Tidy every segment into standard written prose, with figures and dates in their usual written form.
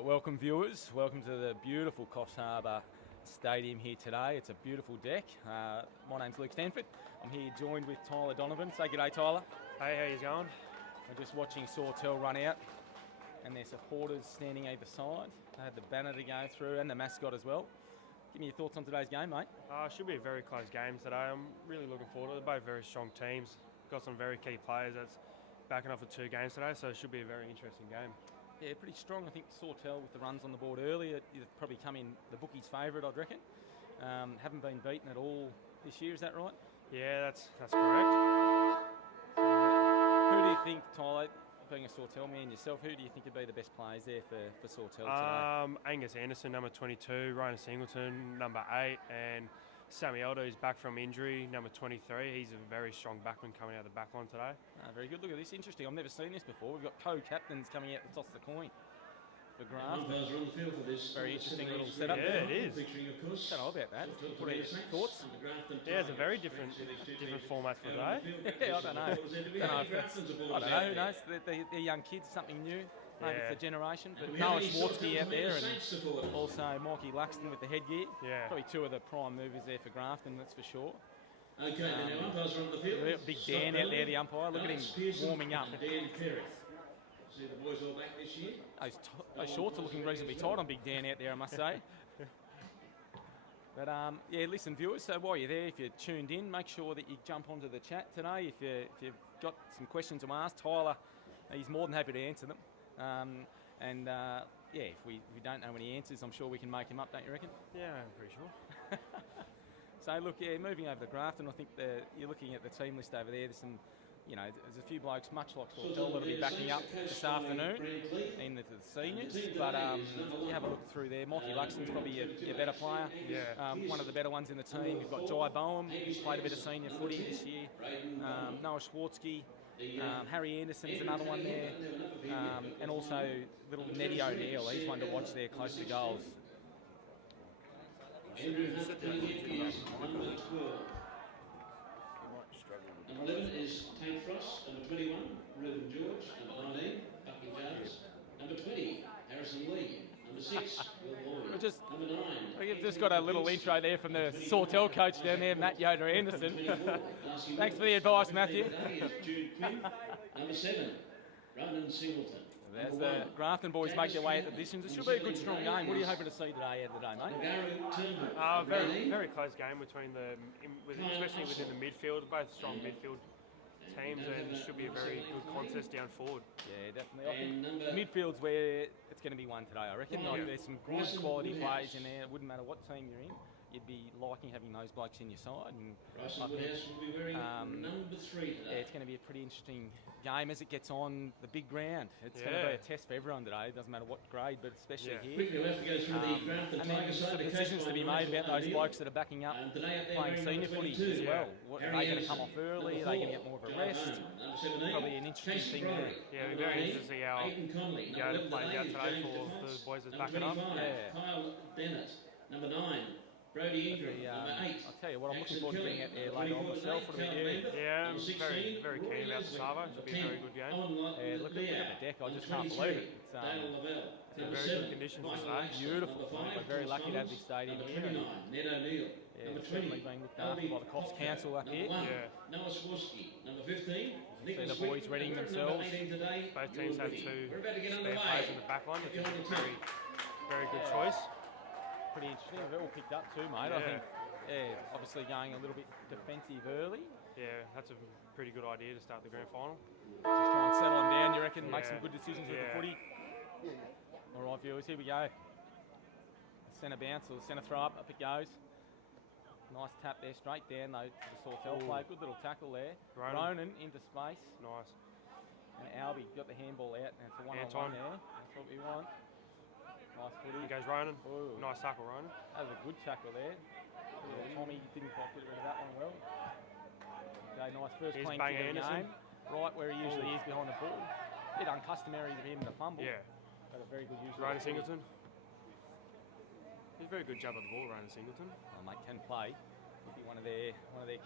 Right, welcome viewers. Welcome to the beautiful Coffs Harbour Stadium here today. It's a beautiful deck. My name's Luke Stanford. I'm here joined with Tyler Donovan. Say g'day, Tyler. Hey, how you going? We're just watching Sawtell run out and their supporters standing either side. They had the banner to go through and the mascot as well. Give me your thoughts on today's game, mate. Should be a very close game today. I'm really looking forward to it. They're both very strong teams. Got some very key players that's backing up for 2 games today, so it should be a very interesting game. Yeah, pretty strong. I think Sawtell with the runs on the board earlier, you've probably come in the bookies' favourite, I'd reckon. Haven't been beaten at all this year, is that right? Yeah, that's correct. Who do you think, Tyler, being a Sawtell man yourself, who do you think would be the best players there for Sawtell today? Angus Anderson, number 22, Ryan Singleton, number 8, and Sammy Elder, who's back from injury, number 23. He's a very strong backman coming out of the back line today. Very good. Look at this. Interesting. I've never seen this before. We've got co-captains coming out to toss the coin for Grafton. Very interesting little setup. Yeah, it is. Don't know about that. What are your thoughts? Yeah, it's a very different format for today. Yeah, I don't know. I don't know. Who knows? They're young kids, something new. Maybe it's the generation, but Noah Schwartzky out there and also Mikey Luxton with the headgear. Yeah. Probably 2 of the prime movers there for Grafton, that's for sure. Okay, then our umpires are on the field. Big Dan out there, the umpire. Look at him warming up. Dan Perry. See the boys all back this year. Those shorts are looking reasonably tight on Big Dan out there, I must say. But yeah, listen, viewers. So while you're there, if you're tuned in, make sure that you jump onto the chat today. If you've got some questions to ask, Tyler, he's more than happy to answer them. Yeah, if we don't know any answers, I'm sure we can make him up, don't you reckon? Yeah, I'm pretty sure. So look, yeah, moving over to Grafton, I think you're looking at the team list over there. There's some, there's a few blokes much like Sawtell that'll be backing up this afternoon in the seniors. But you have a look through there. Mikey Luxton's probably your better player. Yeah. One of the better ones in the team. You've got Jai Boehm, who's played a bit of senior footy this year. Noah Schwartzky. Harry Anderson's another one there, and also little Neddy O'Neill. He's one to watch there close to goals. Number 12. Number 11 is Tank Frost. Number 21, Reuben George. Number 19, Bucky Jones. Number 20, Harrison Lee. Number 6, Will Boyd. Number 9. We've just got a little intro there from the Sawtell coach down there, Matt Yoder Anderson. Thanks for the advice, Matthew. Jude Quinn. Number 7, Ronan Singleton. There's the Grafton boys make their way at the distance. It should be a good, strong game. What are you hoping to see today out of the day, mate? Very close game between especially within the midfield. Both strong midfield teams, and it should be a very good contest down forward. Yeah, definitely. I think midfield's where it's going to be won today, I reckon. There's some good quality players in there. It wouldn't matter what team you're in. You'd be liking having those blokes in your side. And I think, number 3 today. yeah, it's going to be a pretty interesting game as it gets on the big ground. It's going to be a test for everyone today. It doesn't matter what grade, but especially here. Quickly, we'll have to go through the Grafton and then Tigers sort of decisions to be made about those blokes that are backing up playing senior footy as well. What, are they going to come off early? Are they going to get more of a rest? Probably an interesting thing there. Yeah, it'll be very interesting to see how Yoda plays out today for the boys that's backing up. Yeah. Kyle Bennett. Number 9. Brody Ingram, number 8. I'll tell you what, I'm looking forward to being out there later on myself. What about you? Yeah, I'm very, very keen about the Savo. It should be a very good game. Yeah, look at the deck. I just can't believe it. It's in very good condition for today. Beautiful. We're very lucky to have this stadium here. Ned O'Neill. Yeah, it's certainly being looked after by the Coffs Council up here. Yeah. Noah Swarsky, number 15. See the boys readying themselves. Both teams have 2 spare players in the back line, which is a very, very good choice. Pretty interesting. They've all picked up too, mate. I think, obviously going a little bit defensive early. Yeah, that's a pretty good idea to start the grand final. Just try and settle them down, you reckon? Make some good decisions with the footy. All right, viewers, here we go. Centre bounce or centre throw up it goes. Nice tap there, straight down though to the Sawtell play. Good little tackle there. Ronan into space. Nice. And Albie got the handball out, and it's a one-on-one there. That's what we want. Nice footy. Here goes Ronan. Ooh. Nice tackle, Ronan. That was a good tackle there. Yeah, Tommy didn't quite get rid of that one well. Okay, nice first clean kick of the game. Right where he usually is behind the ball. A bit uncustomary to him to fumble. Yeah. But a very good use. Ronan Singleton. He's a very good jump at the ball, Ronan Singleton. Oh, mate, can play. Would be one of their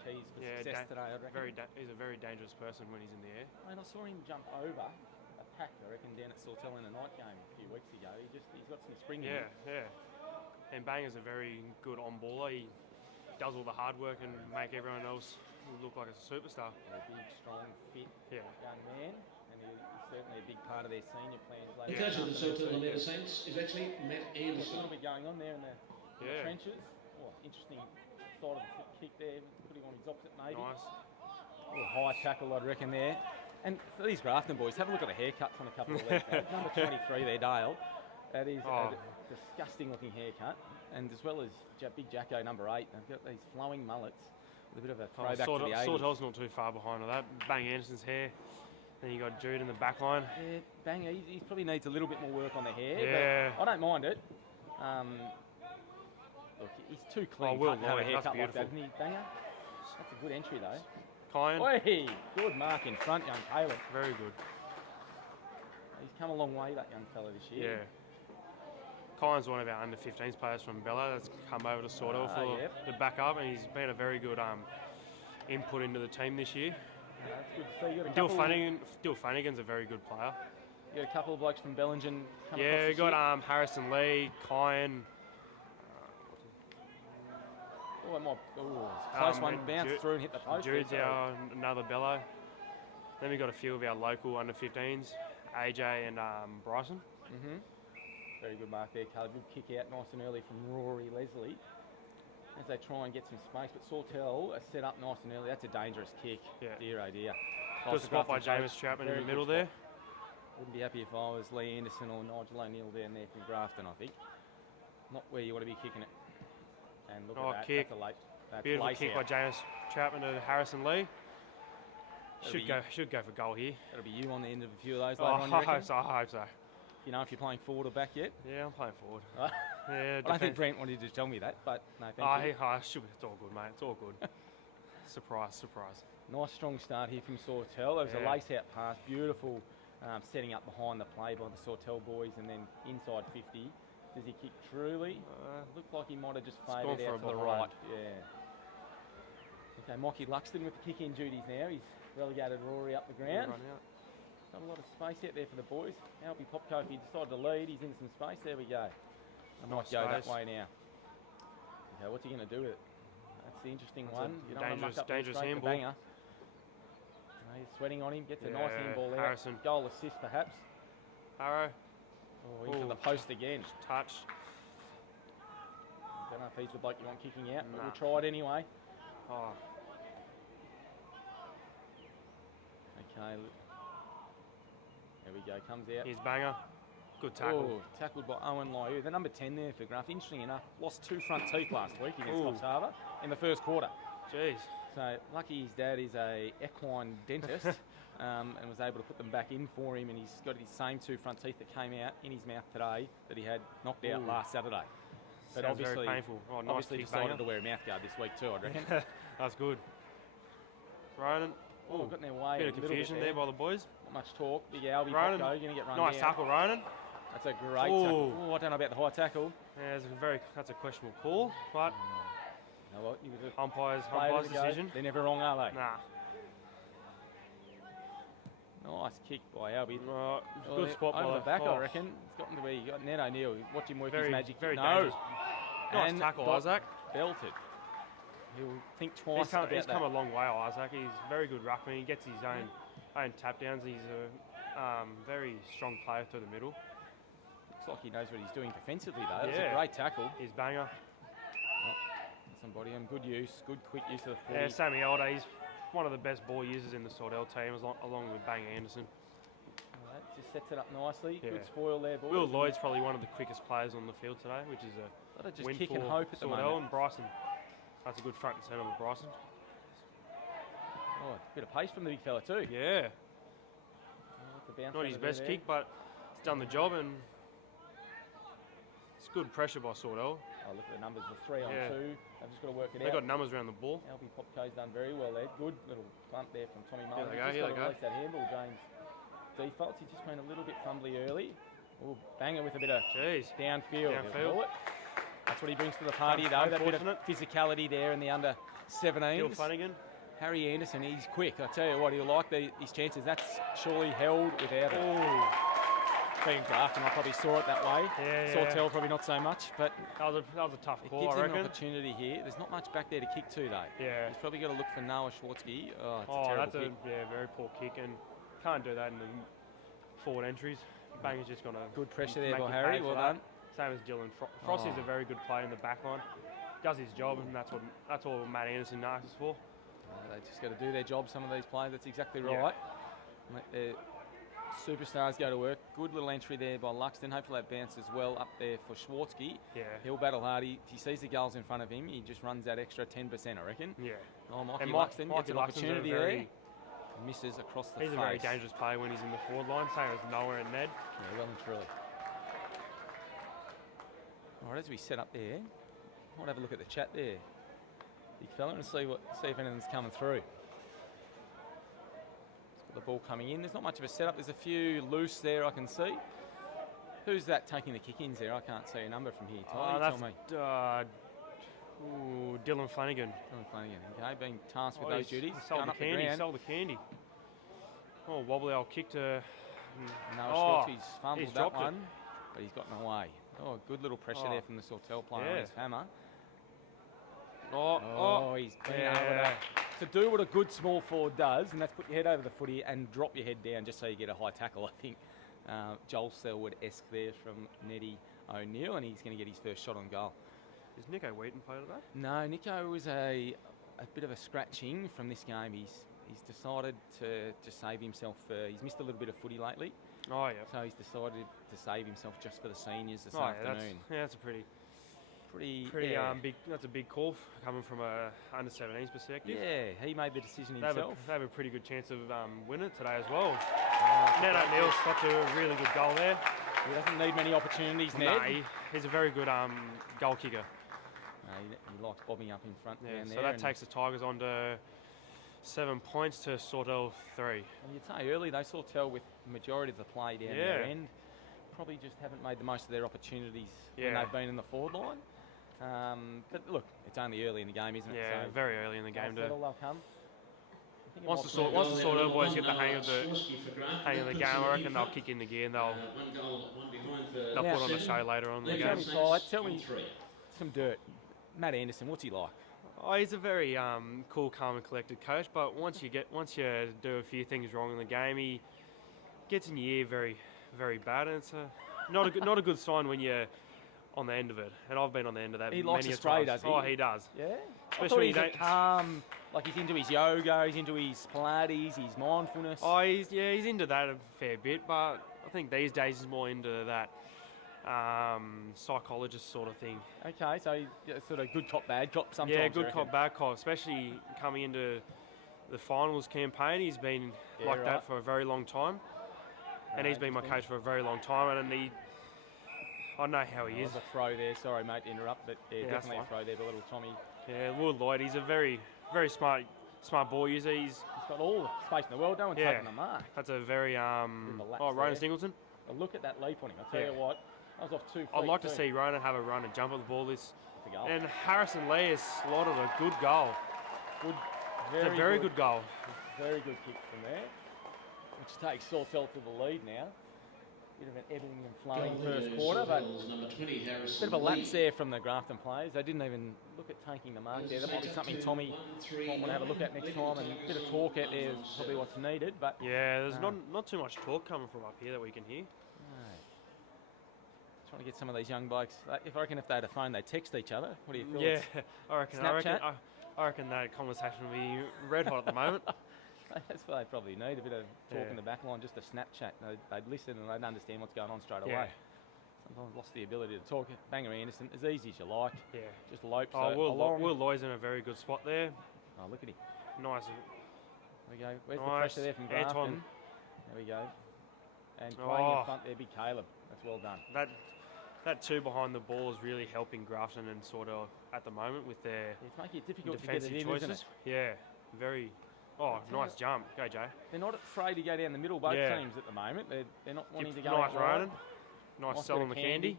keys for success today, I reckon. He's a very dangerous person when he's in the air. I mean, I saw him jump over a packed, I reckon, down at Sawtell in the night game a few weeks ago. He's got some spring in Yeah, him. yeah. And Banger's a very good on-baller. He does all the hard work and make everyone else look like a superstar. Yeah, big, strong, fit young man. And he's certainly a big part of their senior plans later. The coach of the Sawtell Toormina Saints is actually Matt There's a Anderson. little bit going on there in the trenches. Oh, interesting side of the foot kick there, putting on his opposite maybe. Nice. Oh, high tackle, I'd reckon there. And for these Grafton boys, have a look at the haircuts on a couple of legs. Number 23 there, Dale. That is a disgusting looking haircut. And as well as Big Jacko, number 8, they've got these flowing mullets with a bit of a throwback to the 80s. Sawtell's not too far behind on that. Bang Anderson's hair. Then you got Jude in the back line. Yeah, Banger, he probably needs a little bit more work on the hair. Yeah. But I don't mind it. Look, he's too clean cut to have a haircut like that, isn't he, Banger? That's a good entry, though. Kyan. Oi, good mark in front, young Caleb. Very good. He's come a long way, that young fella, this year. Yeah. Kyan's one of our under-15s players from Bella that's come over to Sawtell for the backup, and he's been a very good input into the team this year. That's good to see. You got a Dill Flanagan's a very good player. You got a couple of blokes from Bellingen come Yeah, we across got Harrison Lee, Kyan. Close one, bounced through and hit the post. Jude's another bellow. Then we got a few of our local under-15s, AJ and Bryson. Very good mark there, Caleb. Good kick out, nice and early from Rory Leslie. As they try and get some space, but Sawtell are set up nice and early. That's a dangerous kick. Yeah. Dear, oh dear. Good spot by James Chapman in the middle there. Wouldn't be happy if I was Lee Anderson or Nigel O'Neill down there from Grafton, I think. Not where you want to be kicking it. And look at that. Kick. That's a late. That's Beautiful lace kick out. by James Chapman to Harrison Lee. Should go for goal here. That'll be you on the end of a few of those. I hope so. You know if you're playing forward or back yet? Yeah, I'm playing forward. I don't think Brent wanted to tell me that, but no, thank you. It's all good, mate. It's all good. Surprise. Nice strong start here from Sawtell. There was a lace out pass, beautiful setting up behind the play by the Sawtell boys, and then inside 50. Does he kick truly? Looked like he might have just faded out to the right. Yeah. Okay, Mocky Luxton with the kick-in duties now. He's relegated Rory up the ground. Not a lot of space out there for the boys. Albie Popko, if he decided to lead, he's in some space. There we go. I might go that way now. Okay, what's he going to do with it? That's the interesting one. You don't want to muck up dangerous the handball. Banger. He's sweating on him. Gets a nice handball there. Harrison. Goal assist, perhaps. Harrow. Into the post again. Touch. Don't know if he's the bloke you want kicking out, but we'll try it anyway. Okay. There we go. Comes out. Here's Banger. Good tackle. Tackled by Owen Liu. The number 10 there for Grafton. Interesting enough, lost 2 front teeth last week against Coffs Harbour in the first quarter. Jeez. So lucky his dad is a equine dentist and was able to put them back in for him, and he's got his same 2 front teeth that came out in his mouth today that he had knocked out last Saturday. But Sounds obviously, very painful. Nice obviously decided to wear a mouth guard this week too, I reckon. That's good. Ronan. Got in their way. Bit of confusion there by the boys. Not much talk. Big Albie Ronan, Popko, going to get run nice down. tackle, Ronan. That's a great tackle. I don't know about the high tackle. Yeah, that's a questionable call, but you know what? umpire's decision. They're never wrong, are they? Nah. Nice kick by Albie. Good spot by the back, I reckon. It's gotten to where you got Ned O'Neill. Watch him work his magic. Very dangerous. Nice and tackle, Isaac. Belted. He'll think twice about that. He's come a long way, Isaac. He's a very good ruckman. He gets his own tap downs. He's a very strong player through the middle. Looks like he knows what he's doing defensively, though. It's a great tackle. He's Banger. Somebody on good use, good quick use of the footy. Yeah, Sammy Alder, he's one of the best ball users in the Sawtell team, along with Bang Anderson. That just sets it up nicely. Good spoil there, boys. Will Lloyd's probably one of the quickest players on the field today, which is a just win kick for and hope at the Sawtell. moment. And Bryson. That's a good front and centre with Bryson. A bit of pace from the big fella too. Yeah. Not his best kick, but it's done the job, and it's good pressure by Sawtell. Look at the numbers, the 3 on 2. They've just got to work it out. They've got numbers around the ball. Albie Popko's done very well there. Good little bump there from Tommy Mullins. Here they go. Release that handball, James. Defaults, he's just been a little bit fumbly early. Banger with a bit of downfield. That's what he brings to the party, though. That bit of physicality there in the under-17s. Dill Flanagan. Harry Anderson, he's quick. I tell you what, he'll like his chances. That's surely held without it. Oh. Being Grafton, I probably saw it that way. Yeah. Sawtell probably not so much, but that was a tough call, it gives I him reckon. an opportunity here. There's not much back there to kick to, though. Yeah. He's probably got to look for Noah Schwartzky. Oh, it's a terrible kick. Very poor kick, and can't do that in the forward entries. Banger's just gonna good pressure there by Harry. Well done. Same as Dylan. Frosty's a very good player in the back line. Does his job, and that's all Matt Anderson asks for. They just got to do their job. Some of these players. That's exactly right. Let their superstars go to work. Good little entry there by Luxton. Hopefully that bounces well up there for Schwartzky. Yeah. He'll battle hard. If he sees the goals in front of him, he just runs that extra 10%, I reckon. Yeah. Oh, Mikey Luxton gets an opportunity there. Misses across the face. He's a very dangerous player when he's in the forward line, same as Noah and Ned. Yeah, well and truly. All right, as we set up there, might have a look at the chat there, big fella, and see if anything's coming through. The ball coming in. There's not much of a setup. There's a few loose there I can see. Who's that taking the kick-ins there? I can't see a number from here. Tell me. Dylan Flanagan. Dylan Flanagan, okay, being tasked with those duties. He sold the candy. Oh, wobbly old kick to... No, he's fumbled that one, it. but he's gotten away. Oh, good little pressure there from the Sawtell player on his hammer. He's been able to do what a good small forward does, and that's put your head over the footy and drop your head down just so you get a high tackle, I think. Joel Selwood-esque there from Neddy O'Neill, and he's going to get his first shot on goal. Is Nico Wheaton play today? No, Nico was a bit of a scratching from this game. He's decided to save himself. He's missed a little bit of footy lately. Oh, yeah. So he's decided to save himself just for the seniors this afternoon. That's a pretty big. That's a big call coming from a under 17's perspective. Yeah, he made the decision himself. They have a pretty good chance of winning it today as well. Ned O'Neill's got a really good goal there. He doesn't need many opportunities, Ned. No, he's a very good goal kicker. He likes bobbing up in front down there. So that takes the Tigers on to 7 points to Sawtell 3. And you'd say early they Sawtell with the majority of the play down their end. Probably just haven't made the most of their opportunities when they've been in the forward line. But look, it's only early in the game, isn't it? Yeah, so very early in the game. They'll come. Once the Sawtell boys get the hang of the game, I reckon they'll kick in the gear and they'll put on a show later on in the game. Tell me some dirt. Matt Anderson, what's he like? Oh, he's a very cool, calm and collected coach, but once you do a few things wrong in the game, he gets in your ear very, very bad, and it's not a good sign when you're on the end of it. And I've been on the end of that. He likes to spray, does he? Oh, he does. Yeah. Especially I thought he's calm, like he's into his yoga, he's into his Pilates, his mindfulness. Oh, he's into that a fair bit, but I think these days he's more into that psychologist sort of thing. Okay, so sort of good cop, bad cop sometimes. Yeah, good cop, bad cop, especially coming into the finals campaign. He's been that for a very long time, and he's been my coach for a very long time, and I know how he is. A throw there, sorry mate to interrupt, but definitely a throw there by little Tommy. Yeah, Will Lloyd, he's a very, very smart ball user. He's got all the space in the world, no one's taking the mark. That's a very, Ronan Singleton. A look at that leap on him, I'll tell you what. That was off 2 feet. I'd like to see Ronan have a run and jump at the ball. And Harrison Lee has slotted a good goal. It's a very good goal. Very good kick from there, which takes Sawtell to the lead now. Bit of an ebbing and flowing first quarter, but a bit of a lapse there from the Grafton players. They didn't even look at taking the mark there. That might be something Tommy might want to have a look at next time, and a bit of talk out there is probably what's needed. But yeah, there's not too much talk coming from up here that we can hear. Trying to get some of these young blokes. I reckon if they had a phone, they'd text each other. What do you feel? Yeah, I reckon that conversation will be red hot at the moment. That's what they probably need, a bit of talk in the back line, just a Snapchat. They'd listen and they'd understand what's going on straight away. Sometimes lost the ability to talk. Banger Anderson, as easy as you like. Yeah. Just lopes. Will Lloyd's in a very good spot there. Oh, look at him. Nice. There we go. Where's the pressure there from Grafton? There we go. And playing in front there, big Caleb. That's well done. That two behind the ball is really helping Grafton and sort of at the moment with their it's making it difficult defensive to get it in, choices. Isn't it? Yeah, very. Oh, nice jump. Go, Jay. They're not afraid to go down the middle, both teams at the moment. They're not wanting to go nice Ronan. Nice selling the candy.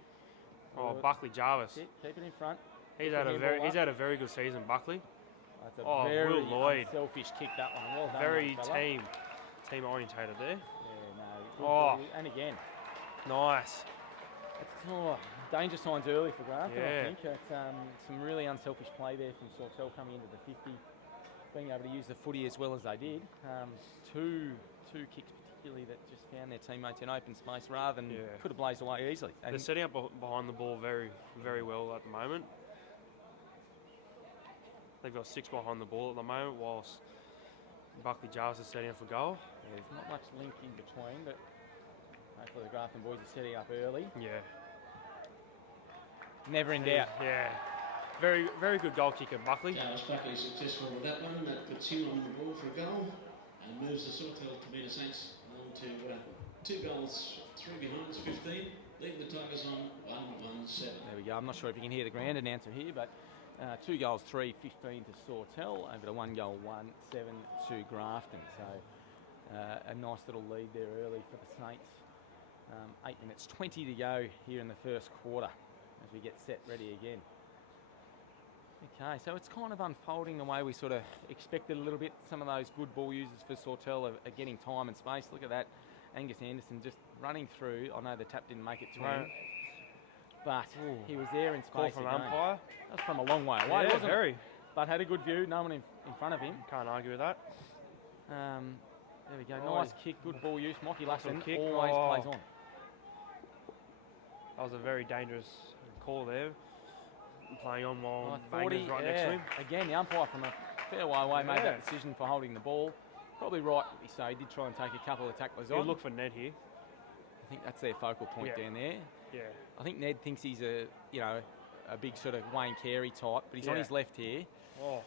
Oh, Buckley Jarvis. Keep it in front. He's had a very good season, Buckley. That's a Oh, very Will Lloyd. selfish kick, that one. Well done, Very young fella. team orientated there. Yeah, no. Good Oh. ball. And again, Nice. it's danger signs early for Grafton, Yeah. I think. It's some really unselfish play there from Sawtell coming into the 50, being able to use the footy as well as they did. Two kicks particularly that just found their teammates in open space rather than could have blazed away easily. And They're setting up behind the ball very, very well at the moment. They've got 6 behind the ball at the moment, whilst Buckley Jarvis is setting up for goal. there's not much link in between, but hopefully the Grafton boys are setting up early. Yeah. Never in doubt. Yeah. Very, very good goal kicker, Buckley. Jarvis Buckley successful with that one. That puts him on the ball for a goal and moves the Sawtell Toormina Saints on to 2 goals, 3 behind, 15. Leaving the Tigers on 1-1-7. There we go. I'm not sure if you can hear the grand announcer here, but 2 goals, 3, 15 to Sawtell over to 1 goal, 1-7 to Grafton. So a nice little lead there early for the Saints. 8 minutes 20 to go here in the first quarter as we get set ready again. Okay, so it's kind of unfolding the way we sort of expected a little bit. Some of those good ball users for Sawtell are getting time and space. Look at that, Angus Anderson just running through. I know the tap didn't make it to him, but he was there in space. Call from again. umpire. That's from a long way away, Yeah, wasn't very. it? But had a good view, no one in front of him. Can't argue with that. There we go, Oh, nice kick, good ball use. Mocky Luston kick. always plays on. That was a very dangerous call there. Playing on while I thought Manga's right next to him. Again, the umpire from a fair way away made that decision for holding the ball. Probably right, he say. He did try and take a couple of tacklers You on. look for Ned here. I think that's their focal point down there. Yeah. I think Ned thinks he's a big sort of Wayne Carey type, but he's on his left here. Oh.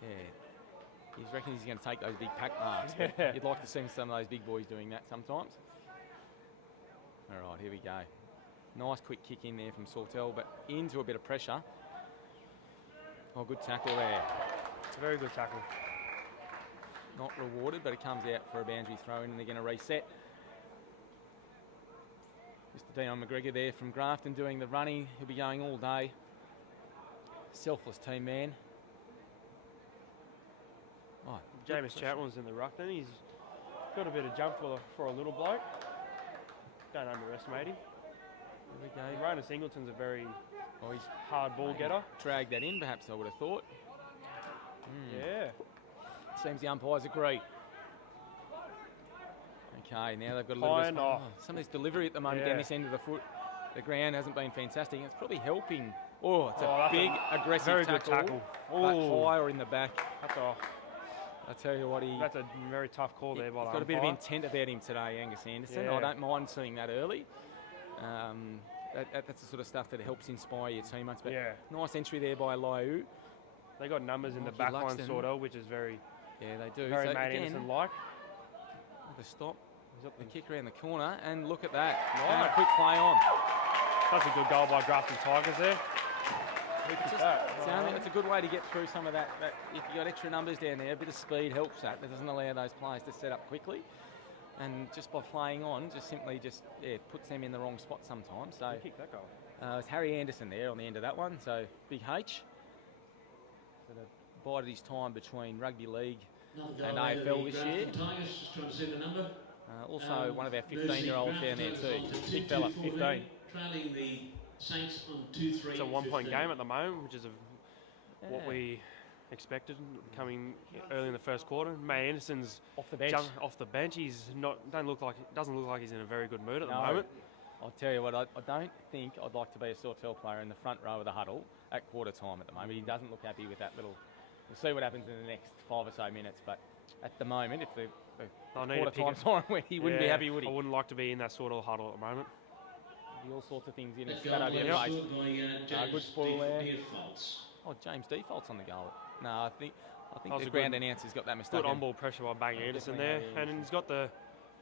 He reckons he's going to take those big pack marks. But you'd like to see some of those big boys doing that sometimes. All right, here we go. Nice quick kick in there from Sawtell, but into a bit of pressure. Oh, good tackle there. Very good tackle. Not rewarded, but it comes out for a boundary throw in and they're going to reset. Mr. Dion McGregor there from Grafton doing the running. He'll be going all day. Selfless team man. Oh, James Chatwin's in the ruck then. He's got a bit of jump for a little bloke. Don't underestimate him. There we go. Rona Singleton's a very he's hard ball getter. Dragged that in, perhaps I would have thought. Yeah. Seems the umpires agree. Okay, now they've got a little bit of some of this delivery at the moment down this end of the foot. The ground hasn't been fantastic. It's probably helping. Oh, it's a big, aggressive very tackle. good tackle. But higher in the back. I tell you what, that's a very tough call there by the He's got a bit of intent about him today, Angus Anderson. Yeah. I don't mind seeing that early. That's the sort of stuff that helps inspire your teammates. But nice entry there by Liu. They got numbers in the Mocky back line, Luxton. sort of, which is very, they do. very So Matt again, Anderson-like. The stop. He's got the kick around the corner, and look at that. Nice. And a quick play on. That's a good goal by Grafton Tigers there. It's a good way to get through some of that. If you've got extra numbers down there, a bit of speed helps that. That doesn't allow those players to set up quickly. And just by playing on, simply puts them in the wrong spot sometimes. So Who kicked that goal? it's Harry Anderson there on the end of that one. So big H. Sort of bided his time between rugby league and AFL this year. Tigers, just trying to see the number. Also one of our 15-year-olds down there too. Big fella, 15. Trailing the Saints on 2-3. It's a 1 point game at the moment, which is what we expected coming early in the first quarter. Matt Anderson's off the bench. Off the bench. He's doesn't look like he's in a very good mood at the moment. I'll tell you what, I don't think I'd like to be a Sawtell player in the front row of the huddle at quarter time at the moment. He doesn't look happy with that little. We'll see what happens in the next 5 or so minutes, but at the moment, if the quarter time siren went, he wouldn't be happy, would he? I wouldn't like to be in that sort of huddle at the moment. All sorts of things in it. Spat over your face. Good spoil there. Oh, James Default's on the goal. No, I think the ground announcer's got that mistake. Good on-ball pressure by Bang Anderson there. And he's got the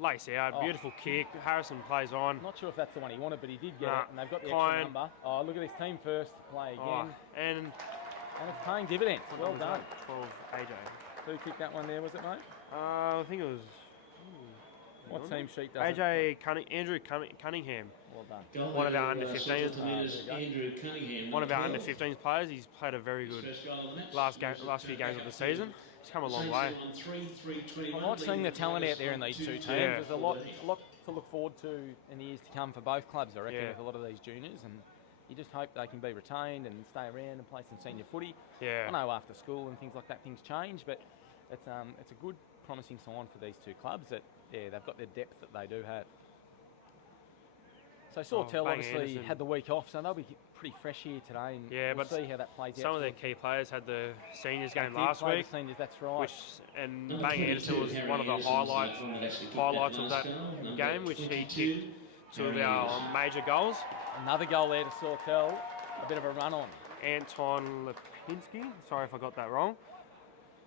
lace out. Beautiful kick. Harrison plays on. Not sure if that's the one he wanted, but he did get it. And they've got the extra number. Oh, look at this team first play again. And it's paying dividends. Well done. 12 AJ. Who kicked that one there, was it, mate? I think it was... What team sheet does AJ Andrew Cunningham. Well done. Goal One of our here, under Sawtell 15s. Toormina's Andrew Cunningham. One of our under 12. 15s players. He's played a very good First goal of the match. last few games of the season. He's come a long way. I like seeing the talent out there in these two teams. Yeah. There's a lot to look forward to in the years to come for both clubs, I reckon, Yeah. with a lot of these juniors. And you just hope they can be retained and stay around and play some senior footy. Yeah. I know after school and things like that, things change, but it's a good, promising sign for these two clubs that, yeah, they've got the depth that they do have. So Sawtell Bang obviously Anderson. had the week off, so they'll be pretty fresh here today. And Yeah, we'll but see how that plays out. Some of their key players had the seniors They game did last play week, the seniors, that's right. and Bang Anderson was one of the highlights of that game, which he kicked two of our major goals. Another goal there to Sawtell, a bit of a run on. Anton Lipinski, sorry if I got that wrong.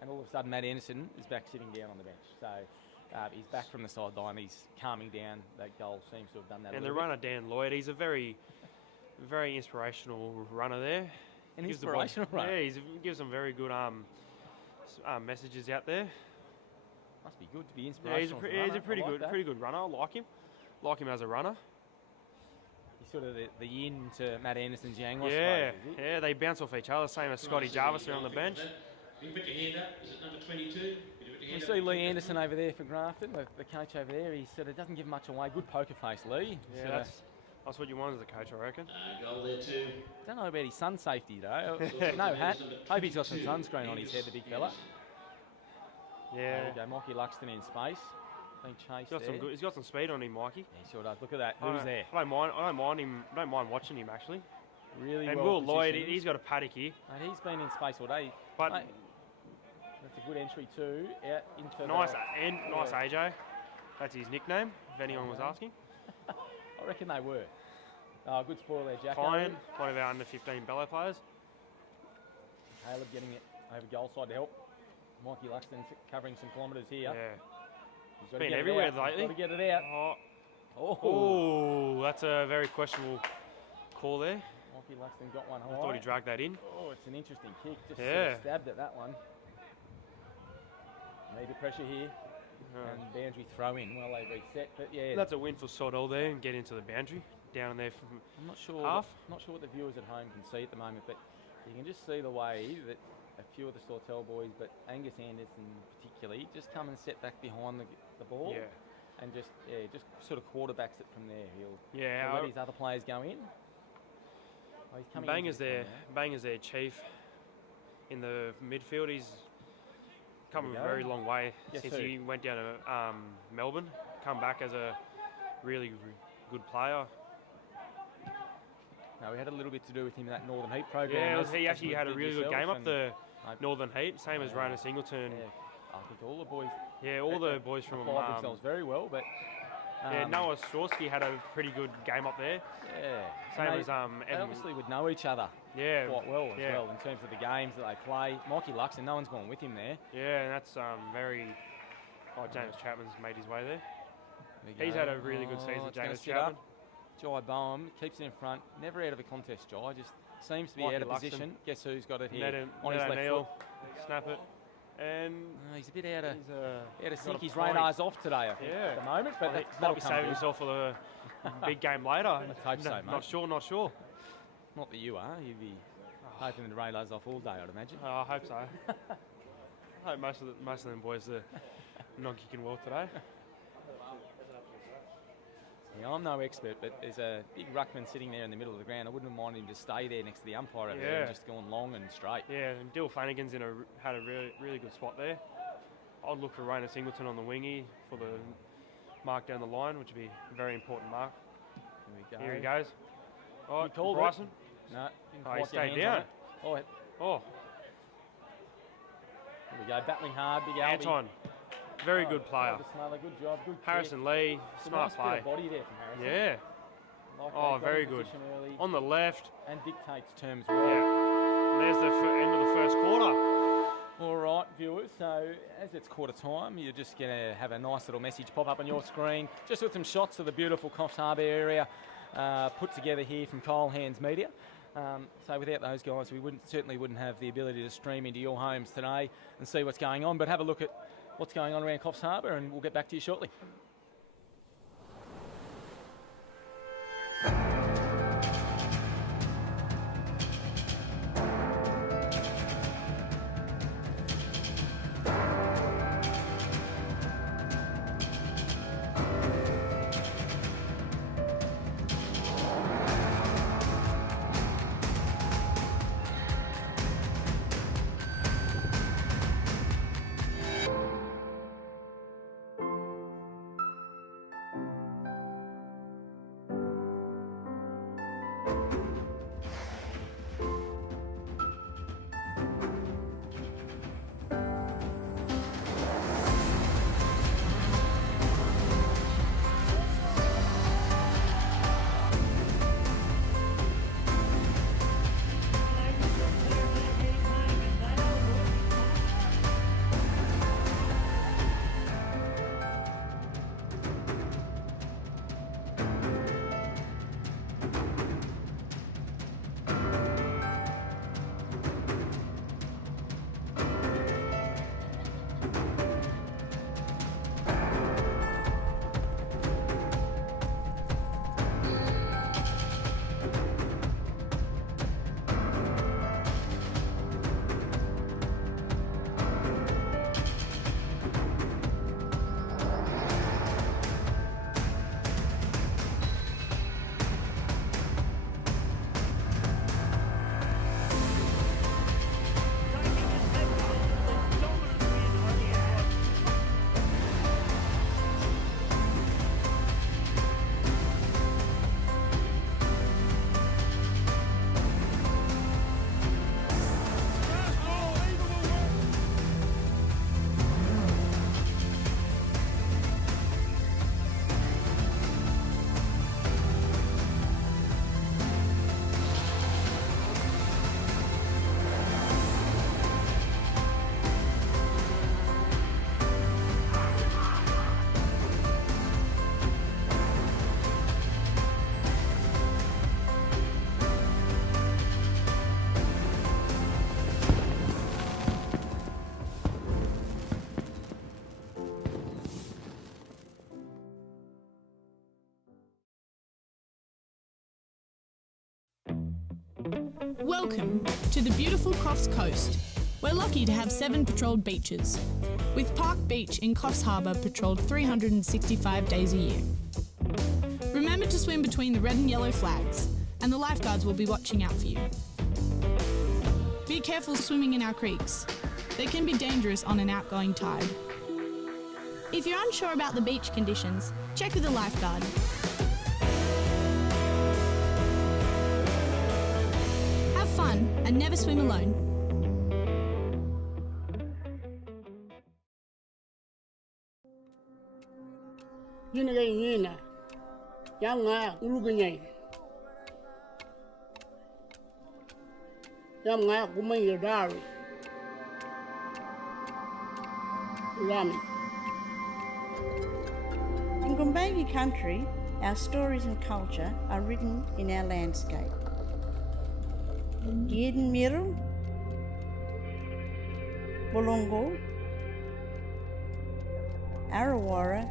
And all of a sudden, Matt Anderson is back sitting down on the bench. So he's back from the sideline. He's calming down. That goal seems to have done that. And a the little runner, Dan Lloyd, he's a very inspirational runner there. bit. An Gives the ball- inspirational run. Yeah, he gives some very good messages out there. Must be good to be Yeah, inspirational. he's a pretty I like good, that. pretty good runner. I like him. Like him as a runner. He's sort of the yin to Matt Anderson's yang, I Yeah, suppose, is he? yeah, they bounce off each other. Same as Scotty Jarvis there on the bench. You put your hand up. Is it number 22? You see Lee Anderson over there for Grafton, the coach over there. He sort of doesn't give much away. Good poker face, Lee. Yeah, Sorta- that's what you want as a coach, I reckon. Goal there too. don't know about his sun safety though. No hat. Hope he's got some sunscreen on his head, the big fella. There Yeah, we go, Mikey Luxton in space. Being chased there. he's got some speed on him, Mikey. He sure does. Look at that. Who's there? I don't mind watching him actually. Really And well Will Lloyd, positioned. he's got a paddock here. Mate, he's been in space all day. But Mate, that's a good entry too. Out into nice yeah. AJ. That's his nickname, if anyone was asking. I reckon they were. Oh, good spoil there, Jack. Kyan, one of our under 15 bellow players. Caleb getting it over goal side to help. Mikey Luxton covering some kilometres here. Yeah. He's got Been to get everywhere it out. lately. He's got to get it out. Oh, Oh, that's a very questionable call there. Mikey Luxton got one high. I thought he dragged that in. Oh, it's an interesting kick. Just Yeah. stabbed at that one. Needed pressure here. And boundary throw in while they reset. But yeah, That's a win for Sawtell there and get into the boundary down there from I'm not sure. half. Not sure what the viewers at home can see at the moment, but you can just see the way that a few of the Sawtell boys, but Angus Anderson particularly, just come and set back behind the ball. Yeah. And just sort of quarterbacks it from there. He'll Yeah, let his other players go in. Oh, he's coming Bang into is this their one now. Bang is their chief in the midfield. He's come There we a go. very long way Guess since who? he went down to Melbourne. Come back as a really good player. No, we had a little bit to do with him in that Northern Heat program. Yeah, as- he as actually you had a did really good yourself, game up and the I- Northern Heat, same as Rona Singleton. Yeah, I think all the boys Yeah, all the boys from applied themselves very well, but yeah, Noah Strawski had a pretty good game up there. yeah, Same and as they Evan. obviously would know each other Yeah, quite well as yeah. well in terms of the games that they play. Mikey Luxton, no one's gone with him there. Yeah, and that's very. Oh, James Chapman's made his way there. There you He's go. had a really good Oh, season, it's gonna James sit Chapman. up. Jai Boehm keeps it in front, never out of a contest. Jai just seems to be Mikey out of Luxton. position. Guess who's got it here Ned on his left O'Neill, foot? snap it, and Oh, he's a bit out of he's got sync. a His pint. radar's off today, I think, Yeah. at the moment. But I think that'll might be come saving good. himself for the big game later. Let's hope so, mate. Not sure. Not that you are. You'd be hoping the radar's off all day, I'd imagine. I hope so. I hope most of them boys are not kicking well today. Yeah, I'm no expert, but there's a big ruckman sitting there in the middle of the ground. I wouldn't mind him to stay there next to the umpire over there Yeah. and just going long and straight. Yeah, and Dill Flanagan's had a really good spot there. I'd look for Rona Singleton on the wingy for the mark down the line, which would be a very important mark. Here we go. Here he goes. Oh, You called it. Bryson. No, didn't Oh, he quite get stayed hands down. on it. Oh, here Oh, we go. Battling hard, big Albie. Anton. Very Oh, good player. the smother, good job, good kick. Harrison Lee, It's a smart nice play. bit of body there from Harrison. Yeah. Like Oh, that, got very in good. position early On the left. and dictates terms Yeah. well. And there's the end of the first quarter. All right, viewers, so as it's quarter time, you're just going to have a nice little message pop up on your screen, just with some shots of the beautiful Coffs Harbour area put together here from Kyle Hands Media. So without those guys, we certainly wouldn't have the ability to stream into your homes today and see what's going on, but have a look at what's going on around Coffs Harbour and we'll get back to you shortly. Welcome to the beautiful Coffs Coast. We're lucky to have 7 patrolled beaches, with Park Beach in Coffs Harbour patrolled 365 days a year. Remember to swim between the red and yellow flags, and the lifeguards will be watching out for you. Be careful swimming in our creeks. They can be dangerous on an outgoing tide. If you're unsure about the beach conditions, check with a lifeguard. Have fun and never swim alone. Yina Yanga Uruguay. Yanga Gumay Dari. Rami. In Gumbayi country, our stories and culture are written in our landscape. Giden Miru, Bolongo, Arawara,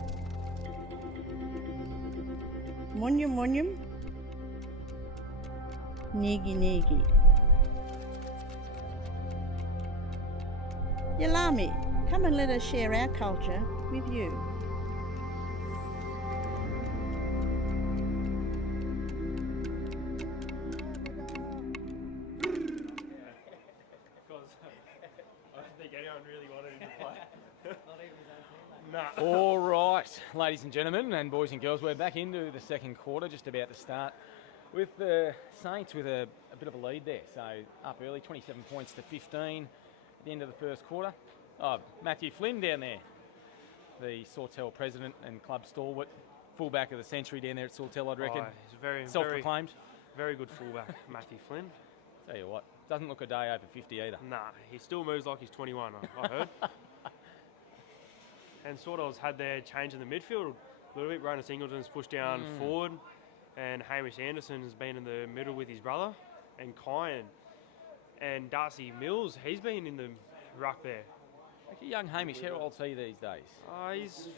Munyum Munyum, Nigi Nigi. Yalami, come and let us share our culture with you. All right, ladies and gentlemen and boys and girls, we're back into the second quarter, just about to start with the Saints with a bit of a lead there. So up early, 27 points to 15 at the end of the first quarter. Oh, Matthew Flynn down there, the Sawtell president and club stalwart, fullback of the century down there at Sawtell, I'd reckon. He's very self-proclaimed. Very good fullback, Matthew Flynn. Tell you what, doesn't look a day over 50 either. Nah, he still moves like he's 21, I heard. And Sawtell's had their change in the midfield a little bit. Rona Singleton's pushed down forward, and Hamish Anderson has been in the middle with his brother, and Kyan. And Darcy Mills, he's been in the ruck there. Actually, young Hamish, how old's he these days? He's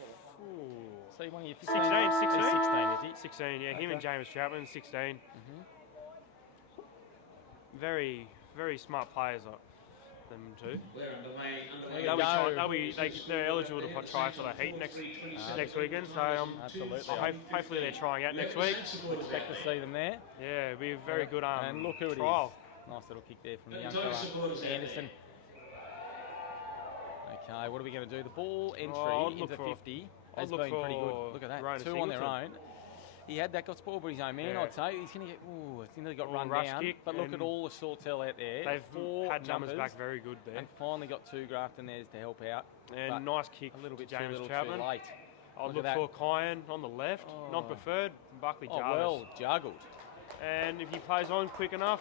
See, one of your 16, 16. He's 16, is he? 16, yeah. Okay. Him and James Chapman, 16. Very, very smart players, them two. They're eligible to try for the heat next weekend. So Absolutely. hopefully they're trying out next week. Expect to see them there. Yeah, it'll be a very good and look who it trial. is. Nice little kick there from the young fella, Anderson. Okay, what are we going to do? The ball entry into 50 has been pretty good. Look at that, Rona 2 on their Singleton. own. He had that, got spoiled by his own man, Yeah. I'd say. He's going to get, it's nearly got run rush down. kick, But look at and all the Sawtell out there. They've 4 had numbers jumpers, back very good there. and finally got 2 Grafton there's to help out. And nice kick A little bit to James too Chapman. late. I'll Look look at for Kyan on the left, not preferred, Buckley Oh, Jarvis. well juggled. And if he plays on quick enough,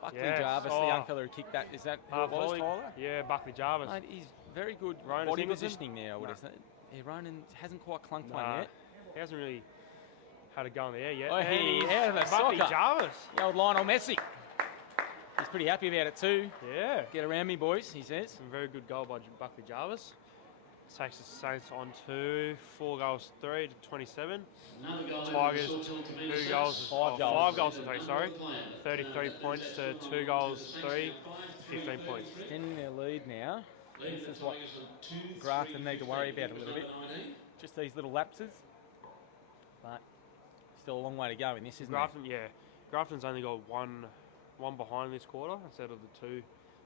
Buckley Yes. Jarvis, the Oh. young fella who kicked that, is that who it was, volley. Tyler? Yeah, Buckley Jarvis. Mate, he's very good Rona body Singleton? positioning there, I would have said. Yeah, Ronan hasn't quite clunked one Nah, yet. he hasn't really had a go in the air yet. Oh, And he he's out of the Buckley soccer. Jarvis. The old Lionel Messi. He's pretty happy about it too. Yeah. Get around me, boys, he says. A very good goal by Buckley Jarvis. Takes the Saints on to 4 goals 3 to 27. Tigers 2 goals, 5 goals to 3. Sorry, 33 points to 2 goals 3, 15 points. Extending their lead now. This is what Grafton need to worry about a little bit. Just these little lapses, but still a long way to go in this, isn't Grafton, yeah, Grafton's only got one behind this quarter instead of the 2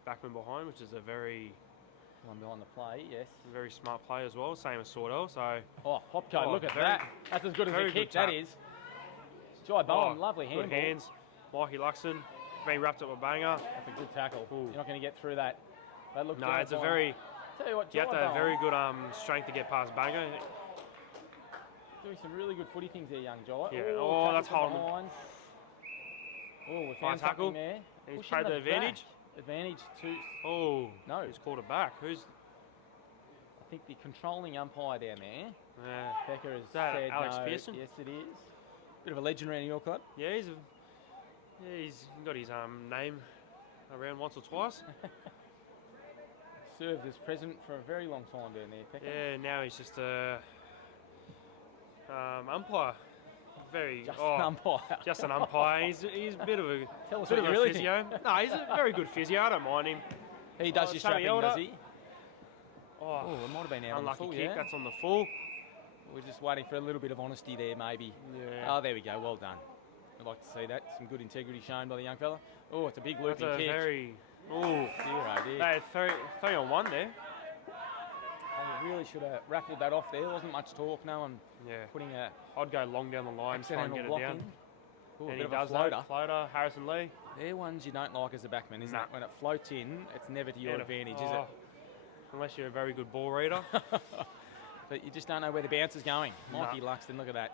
backmen behind, which is a very One behind the play, yes. very smart play as well. Same as Sawtell. So Oh, Hopco, Oh, look at very- that. That's as good as a very kick, good tap. that is. Jai Bowen, lovely good handball. hands. Mikey Luxon being wrapped up a banger. That's a good tackle. Ooh. You're not going to get through that. That looked No, it's a very. Tell you what, You have to Jai have very Bowen good strength to get past banger. doing some really good footy things there, young Jai. Yeah. Ooh, Oh, tackle that's from holding. behind. Oh, we High found tackle. something there. He's Pushing played the back. advantage. Advantage to, Oh, No. he's called it back. Who's I think, the controlling umpire down there. Becker has that said Alex no. Pearson? Yes, it is. Bit of a legend around your club. yeah, he's got his name around once or twice. Served as president for a very long time down there, Becker. Yeah, now he's just a umpire. very Just an umpire. just an umpire. He's a bit of a Tell us bit what of you a really physio. No, he's a very good physio. I don't mind him. He does your strapping, Sammy does Elder. he? Oh, Oh, it might have been out on the unlucky full, kick. yeah. That's on the full. We're just waiting for a little bit of honesty there, maybe. Yeah. Oh, there we go. Well done. I'd like to see that. Some good integrity shown by the young fella. Oh, it's a big That's looping a kick. very. Oh, Dear, oh dear. they had three on one there. They really should have raffled that off there. There wasn't much talk. No one Yeah. putting a I'd go long down the line, try and accidental get it block down. in. Ooh, a And bit he of a does floater. that. Floater, Harrison Lee. They're ones you don't like as a backman, isn't Nah. it? When it floats in, it's never to your And advantage, is oh, it? Unless you're a very good ball reader. But you just don't know where the bounce is going. Mikey Nah. Luxton, look at that.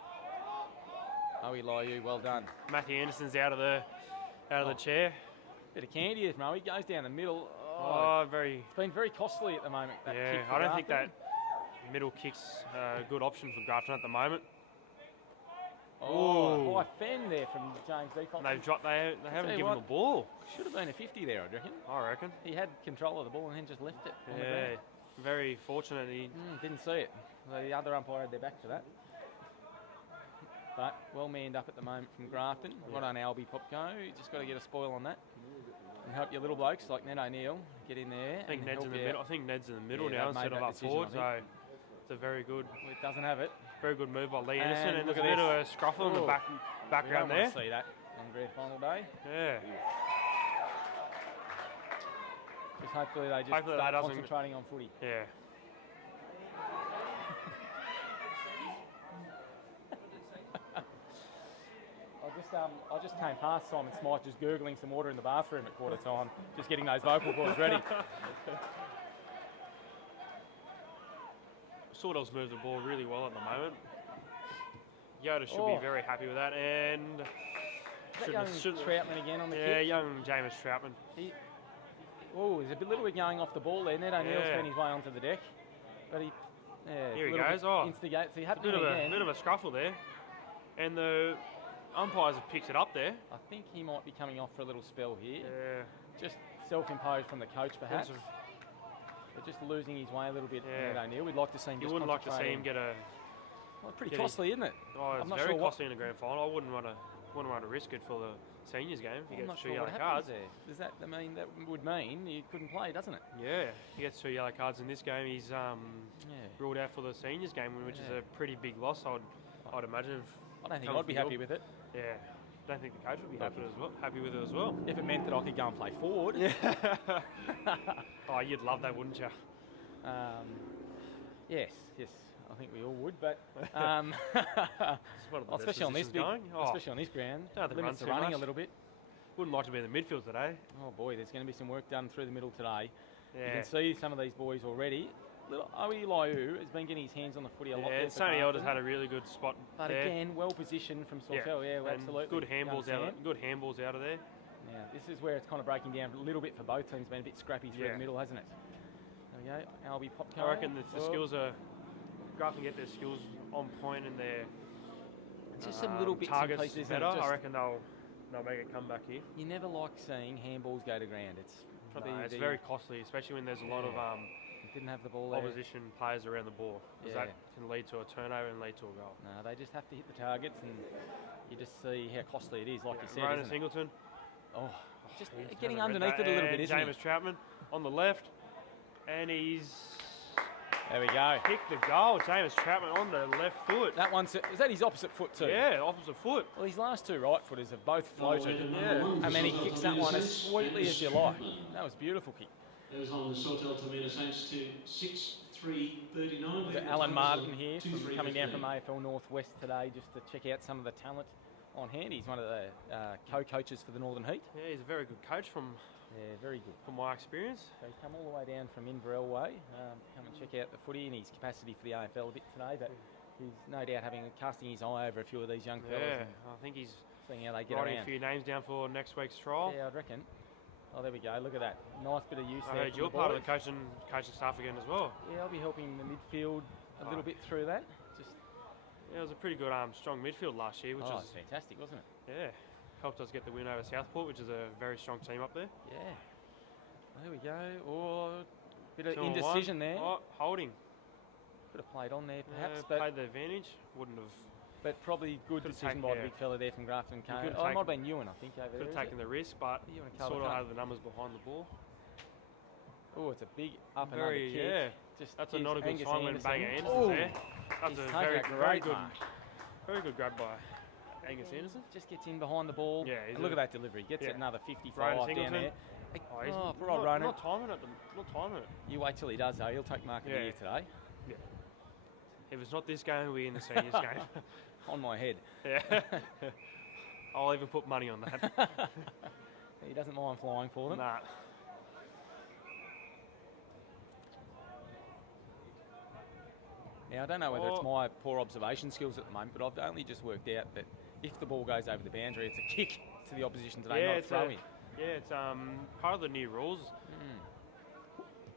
Owie Liu, well done. Matthew Anderson's out of the chair. Bit of candy there from Owie. Goes down the middle. Oh, very. It's been very costly at the moment. That Yeah, kick for I don't think Grafton. that middle kick's a good option for Grafton at the moment. Oh, Ooh. high fend there from James Default. And they've dropped. They haven't you given what. the ball. Should have been a 50 there, I reckon. I reckon. He had control of the ball and then just left it on the Yeah, ground. very fortunate. He Didn't see it. The other umpire had their back to that. But well manned up at the moment from Grafton. Well done, Albie Popco. You just got to get a spoil on that. And help your little blokes like Ned O'Neill get in there. I think and Ned's help in the you middle. out. I think Ned's in the middle Yeah, now they've made instead of that up decision, forward. I So think. it's a very good It doesn't have it. move by Lee And Anderson. And look there's a at bit of a this. scruffle in the Ooh. background We don't there. want to see that on grand final day. Yeah. Just hopefully they just Hopefully start that doesn't- concentrating on footy. Yeah. I just came past Simon Smythe just gurgling some water in the bathroom at quarter time, just getting those vocal cords ready. Sawtell's moved the ball really well at the moment. Yoda should Oh. be very happy with that. And That young Troutman again on the yeah, kick. young James Troutman. Oh, there's a little bit going off the ball there. Ned O'Neill's Yeah. found his way onto the deck. But he, yeah, Here it's he a little goes. bit Oh. instigates. So he A happened again. bit of a scruffle there. And the umpires have picked it up there. I think he might be coming off for a little spell here. Yeah. Just self-imposed from the coach, perhaps. Yes. But just losing his way a little bit, Yeah. Ned O'Neill. We'd like to see him You just wouldn't like to see him concentrating. get a. Well, pretty get his- costly, isn't it? Oh, it's I'm not very sure what- costly in the grand final. I wouldn't want to risk it for the seniors game if he I'm gets not 2 sure yellow what cards. happens there. Does that mean that would mean he couldn't play, doesn't it? Yeah, he gets 2 yellow cards in this game. He's Yeah. ruled out for the seniors game, which is Yeah. a pretty big loss. I'd imagine. I don't think Comes I'd be from happy your- with it. Yeah, I don't think the coach would be happy with it as well. If it meant that I could go and play forward. Yeah. Oh, you'd love that, wouldn't you? Yes, I think we all would, but It's one of the best especially on this positions big, going. Oh, especially on this ground, Don't have to limits run the too running much. a little bit. wouldn't like to be in the midfield today. Oh boy, there's going to be some work done through the middle today. You Yeah. can see some of these boys already. Little Owie Liu has been getting his hands on the footy a lot. Yeah, there for Sonny Elder's Grafton. had a really good spot But there. again, well positioned from Sawtell. Yeah, well, and absolutely. good handballs Young out. Sam. Good handballs out of there. Now, this is where it's kind of breaking down a little bit for both teams. Been a bit scrappy through Yeah. the middle, hasn't it? There we go. Albie Popco. I reckon the Oh, skills are. Grafton get their skills on point and their just some little bits and targets pieces. and better. just- I reckon they'll make a comeback here. You never like seeing handballs go to ground. It's probably It's very costly, especially when there's a lot of didn't have the ball there. opposition players around the ball, because Yeah. that can lead to a turnover and lead to a goal. No, they just have to hit the targets, and you just see how costly it is. Like you said, Rona isn't it? Singleton. Oh, just He's getting having underneath red it a little day. bit, isn't James Troutman on the left, and he's he? There we go. kicked the goal. James Troutman on the left foot. That one's is that his opposite foot too? Yeah, opposite foot. Well, his last two right footers have both floated, Yeah. and then he kicks that one as sweetly as you like. That was a beautiful kick. Goes on the Sawtell Toormina Saints to 6-3-39. Got Alan Martin here from coming down from AFL Northwest today just to check out some of the talent on hand. He's one of the co-coaches for the Northern Heat. Yeah, he's a very good coach from Yeah, very good. my experience. So he's come all the way down from Inverell way to come and check out the footy in his capacity for the AFL a bit today, but he's no doubt casting his eye over a few of these young fellas Yeah, and I think he's seeing how they get writing a around. few names down for next week's trial. Yeah, I'd reckon. Oh, there we go. Look at that. Nice bit of use I there. heard from you're the part of the boys. coaching staff again as well. Yeah, I'll be helping the midfield a little bit through that. Just Yeah, it was a pretty good strong midfield last year, which oh, was it's fantastic, wasn't it? yeah helped us get the win over Southport, which is a very strong team up there. Yeah. There we go. Oh, bit of 2-on-1. indecision there. Oh, holding. Could have played on there perhaps, Yeah, but played the advantage. Wouldn't have But probably good Could've decision taken- by the yeah. big fella there from Grafton. could've Oh, it might have taken- been Ewan, I think, over Could there. have taken the risk, but You wanna sort cover of cut. had the numbers behind the ball. Oh, it's a big up and Very, under kick. yeah. Just That's gives not a good Angus sign when Anderson- Banger Anderson's Oh, there. That's he's a taken very, a very great good, mark. very good grab by Angus Anderson. Just gets in behind the ball. Yeah, he's And look a- at that delivery. Gets yeah. it another 55 Ronan down Singleton. there. Oh, he's poor old Ronan. not timing it. Not timing it. You wait till he does, though. He'll take mark of the Yeah. year today. Yeah. If it's not this game, we'll be in the seniors game. On my head. Yeah. I'll even put money on that. He doesn't mind flying for them. Nah. Now, I don't know whether it's Oh. my poor observation skills at the moment, but I've only just worked out that if the ball goes over the boundary, it's a kick to the opposition today, Yeah, not a it's throw in. Yeah, it's part of the new rules.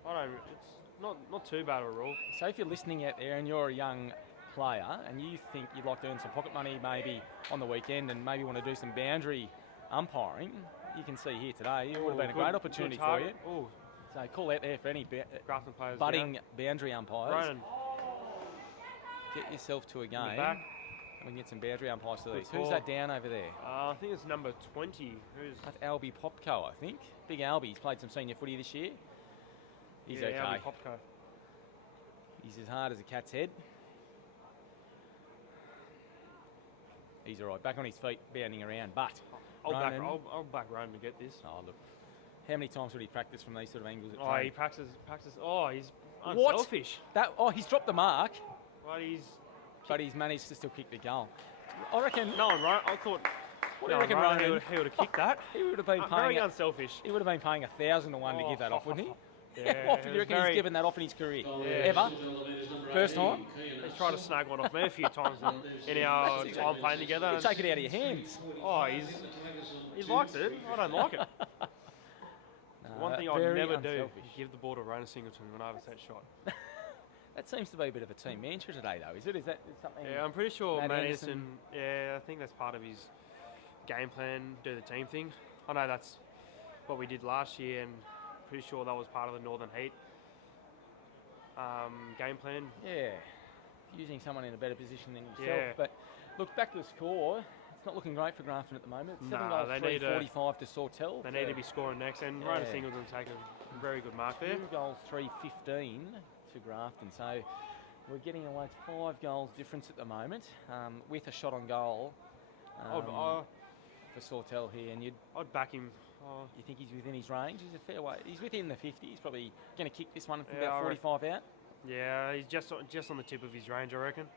I don't. It's not too bad of a rule. So if you're listening out there and you're a young player and you think you'd like to earn some pocket money maybe on the weekend and maybe want to do some boundary umpiring, you can see here today, it would have been a great opportunity for you. Oh, So call out there for any Grafton players. budding boundary umpires. Ronan, Get yourself to a in the game. back. We can get some boundary umpires to Good these. Who's call. that down over there? I think it's number 20. Who's That's Albie Popko, I think. Big Albie. He's played some senior footy this year. He's yeah, okay. Albie Popko. He's as hard as a cat's head. He's all right. Back on his feet, bounding around. But Ronan- I'll back Ronan to get this. Oh, look. How many times would he practice from these sort of angles at Oh, he training? practices. Oh, he's What? unselfish. He's dropped the mark, But but he's managed to still kick the goal. I reckon. no one right. I thought. What do you reckon, Ronan? He would have kicked that. He would have been Very paying. unselfish. He would have been paying 1,000 to 1 to give that off, wouldn't he? Yeah, How often do it you was reckon he's given that off in his career? Ever? First time? He's tried to snag one off me a few times in our time playing together. You take it out of your hands. Oh, he likes it. I don't like it. One thing I'd very never do unselfish. is give the ball to Ronan Singleton when I have a set shot. That seems to be a bit of a team mantra today, though, is it? Is that something? Yeah, I'm pretty sure Matt Matt Anderson- Anderson. Yeah, I think that's part of his game plan. Do the team thing. I know that's what we did last year, and pretty sure that was part of the Northern Heat game plan. Yeah, using someone in a better position than himself. Yeah. But look, back to the score. It's not looking great for Grafton at the moment. It's 7 Nah, goals, they need a- 345 to Sawtell. They need to be scoring next, and Yeah. Ronan Singleton's taken a very good mark there. 2 goals, 315 to Grafton. So we're getting away to 5 goals difference at the moment, with a shot on goal for Sawtell here. And I'd back him. Oh, you think he's within his range? He's a fair way. He's within the 50. He's probably going to kick this one from Yeah, about I 45 out. yeah, he's just on the tip of his range, I reckon.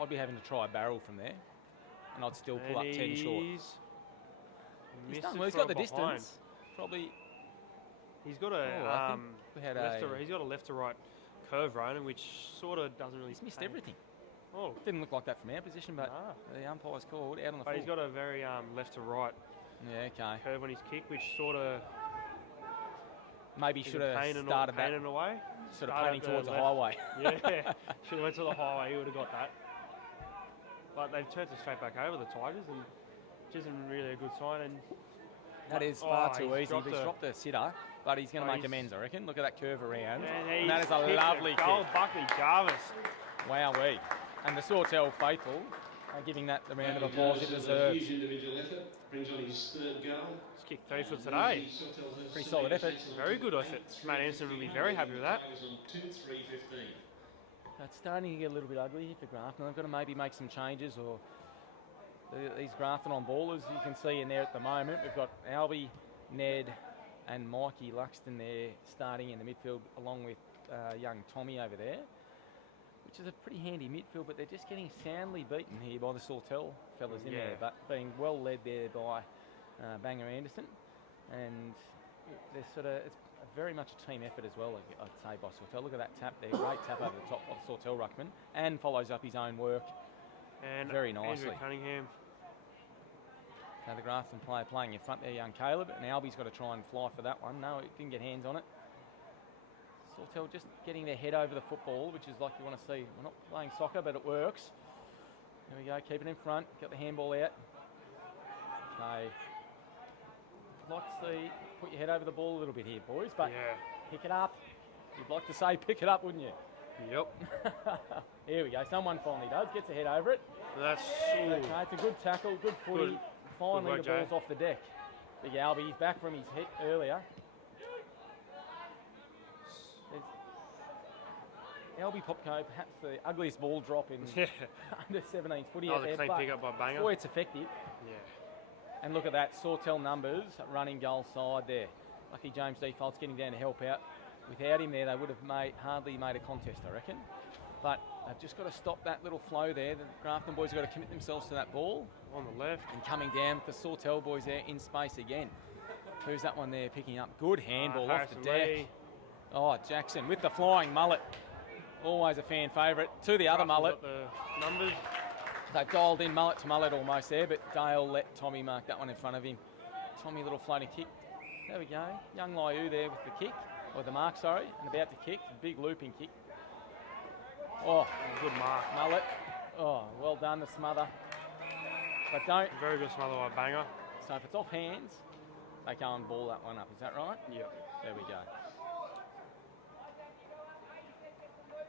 I'd be having to try a barrel from there, and I'd still pull up And 10 short. He's He's missed done it well. He's got the from behind. distance. Probably. He's got I a think we had he's got a left to right curve, Ronan, which sort of doesn't really. He's missed pay. everything. Oh, Didn't look like that from our position, but Nah. the umpire's called out on the but full. he's got a very left to right Yeah, okay. curve on his kick, which sort of Maybe should have started that, pain in a way. sort of start painting at the towards the left. highway. Yeah, should have went to the highway. He would have got that. But they've turned it straight back over the Tigers, and which isn't really a good sign. And That is far Oh, too he's easy. He's dropped the sitter, but he's going to make he's- amends, I reckon. Look at that curve around. and that is a he's lovely kicked it. Goal, kick. Buckley Jarvis. Wowee. And the Sawtell faithful are giving that the round of applause it deserves. Huge individual effort. Brings on his 3rd goal. He's kicked 3 for today. Pretty solid effort. Very good effort. Matt Anderson will be very happy with that. On 2-3-15. It's starting to get a little bit ugly here for Grafton. They've got to maybe make some changes, or these Grafton on ballers you can see in there at the moment. We've got Albie, Ned and Mikey Luxton there starting in the midfield, along with young Tommy over there, which is a pretty handy midfield, but they're just getting soundly beaten here by the Sawtell fellas in there, Yeah. but being well led there by Banger Anderson. And they're it's very much a team effort as well, I'd say, by Sawtell. Look at that tap there, great tap over the top of Sawtell ruckman, and follows up his own work And very Andrew nicely. Cunningham. Now the Grafton player playing in front there, young Caleb, and Albie's got to try and fly for that one. No, he didn't get hands on it. Sawtell just getting their head over the football, which is like you want to see. We're not playing soccer, but it works. There we go, keep it in front, get the handball out. Okay. I'd like to see, put your head over the ball a little bit here, boys, but Yeah. pick it up. You'd like to say pick it up, wouldn't you? Yep. Here we go. Someone finally does. Gets a head over it. That's Okay, it's a good tackle, good footy. Good. Finally, Good work, the ball's Jay. off the deck. Big Albie, he's back from his hit earlier. Albie Popco, perhaps the ugliest ball drop in yeah. under 17 footy That out was a there. clean But pick up by Banger. boy, it's effective. Yeah. And look at that, Sawtell numbers, running goal side there. Lucky James Default's getting down to help out. Without him there, they would have hardly made a contest, I reckon. But they've just got to stop that little flow there. The Grafton boys have got to commit themselves to that ball. On the left. And coming down with the Sawtell boys there in space again. Who's that one there picking up? Good handball off the Harrison deck. Lee. Oh, Jackson with the flying mullet. Always a fan favourite. To the other Grafton mullet. got the numbers. They've dialed in mullet to mullet almost there, but Dale let Tommy mark that one in front of him. Tommy, little floating kick. There we go. Young Liu there with the kick, or the mark, sorry, and about to kick. Big looping kick. Oh, Good mark. mullet. Oh, well done, the smother. But don't. Very good smother by Banger. So if it's off hands, they go and ball that one up. Is that right? Yep. There we go.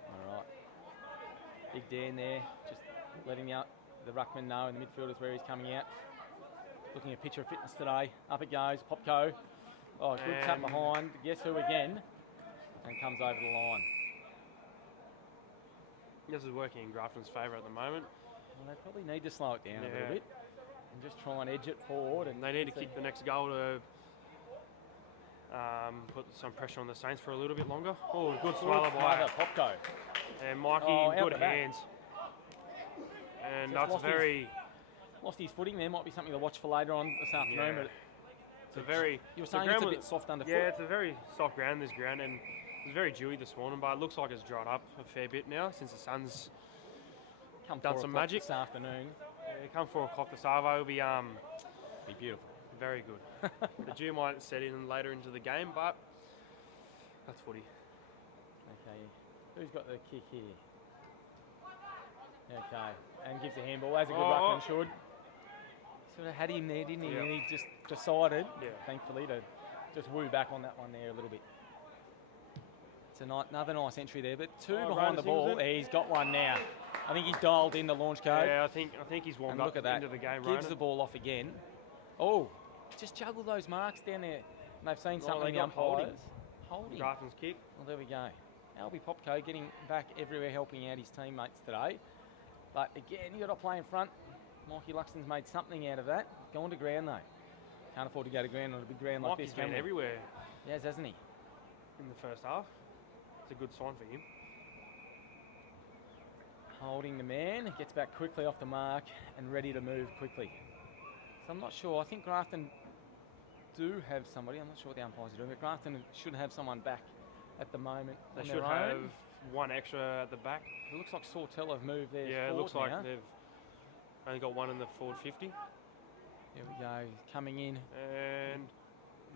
All right. Big Dan there, just letting the ruckman know in the midfielders where he's coming out. Looking at picture of fitness today. Up it goes, Popco. Oh, good tap And- behind. Guess who again? And comes over the line. This is working in Grafton's favour at the moment. Well, they probably need to slow it down a little Yeah. bit and just try and edge it forward. And And they need to see- kick the next goal to put some pressure on the Saints for a little bit longer. Oh, good smother by Popco. and Mikey Oh, in out good the back. hands. And Just that's lost his- very, Lost his footing there. Might be something to watch for later on this afternoon. Yeah. But it's a very. you were the saying it's ground a was- bit soft underfoot. Yeah, it's a very soft ground, this ground, and it's very dewy this morning, but it looks like it's dried up a fair bit now since the sun's Come done 4 some o'clock magic. this afternoon. come 4 o'clock. The Savo will be Be beautiful. very good. The dew might set in later into the game, but that's footy. Okay, who's got the kick here? Okay, and gives a handball as a good ruckman should. Sort of had him there, didn't he? Yeah. And he just decided, Yeah. thankfully, to just woo back on that one there a little bit. It's another nice entry there, but two Oh, behind the Ryan ball. Singleton. He's got one now. I think he's dialed in the launch code. Yeah, I think he's warmed And up look at that. into the game. Gives Ronan. the ball off again. Oh, just juggle those marks down there. And they've seen Oh, something they the got holding. umpires. Holding. Grafton's kick. Well, there we go. Albie Popco getting back everywhere, helping out his teammates today. But again, you've got to play in front. Mikey Luxton's made something out of that. Gone to ground though. Can't afford to go to ground on a big ground like Mikey's this, can been we? everywhere Yes, hasn't he? in the first half. It's a good sign for him. Holding the man, gets back quickly off the mark and ready to move quickly. So I'm not sure. I think Grafton do have somebody. I'm not sure what the umpires are doing, but Grafton should have someone back at the moment. They on should their have own. one extra at the back. It looks like Sawtell have moved there. Yeah, it looks forward like now. they've only got one in the forward 50. There we go. Coming in. And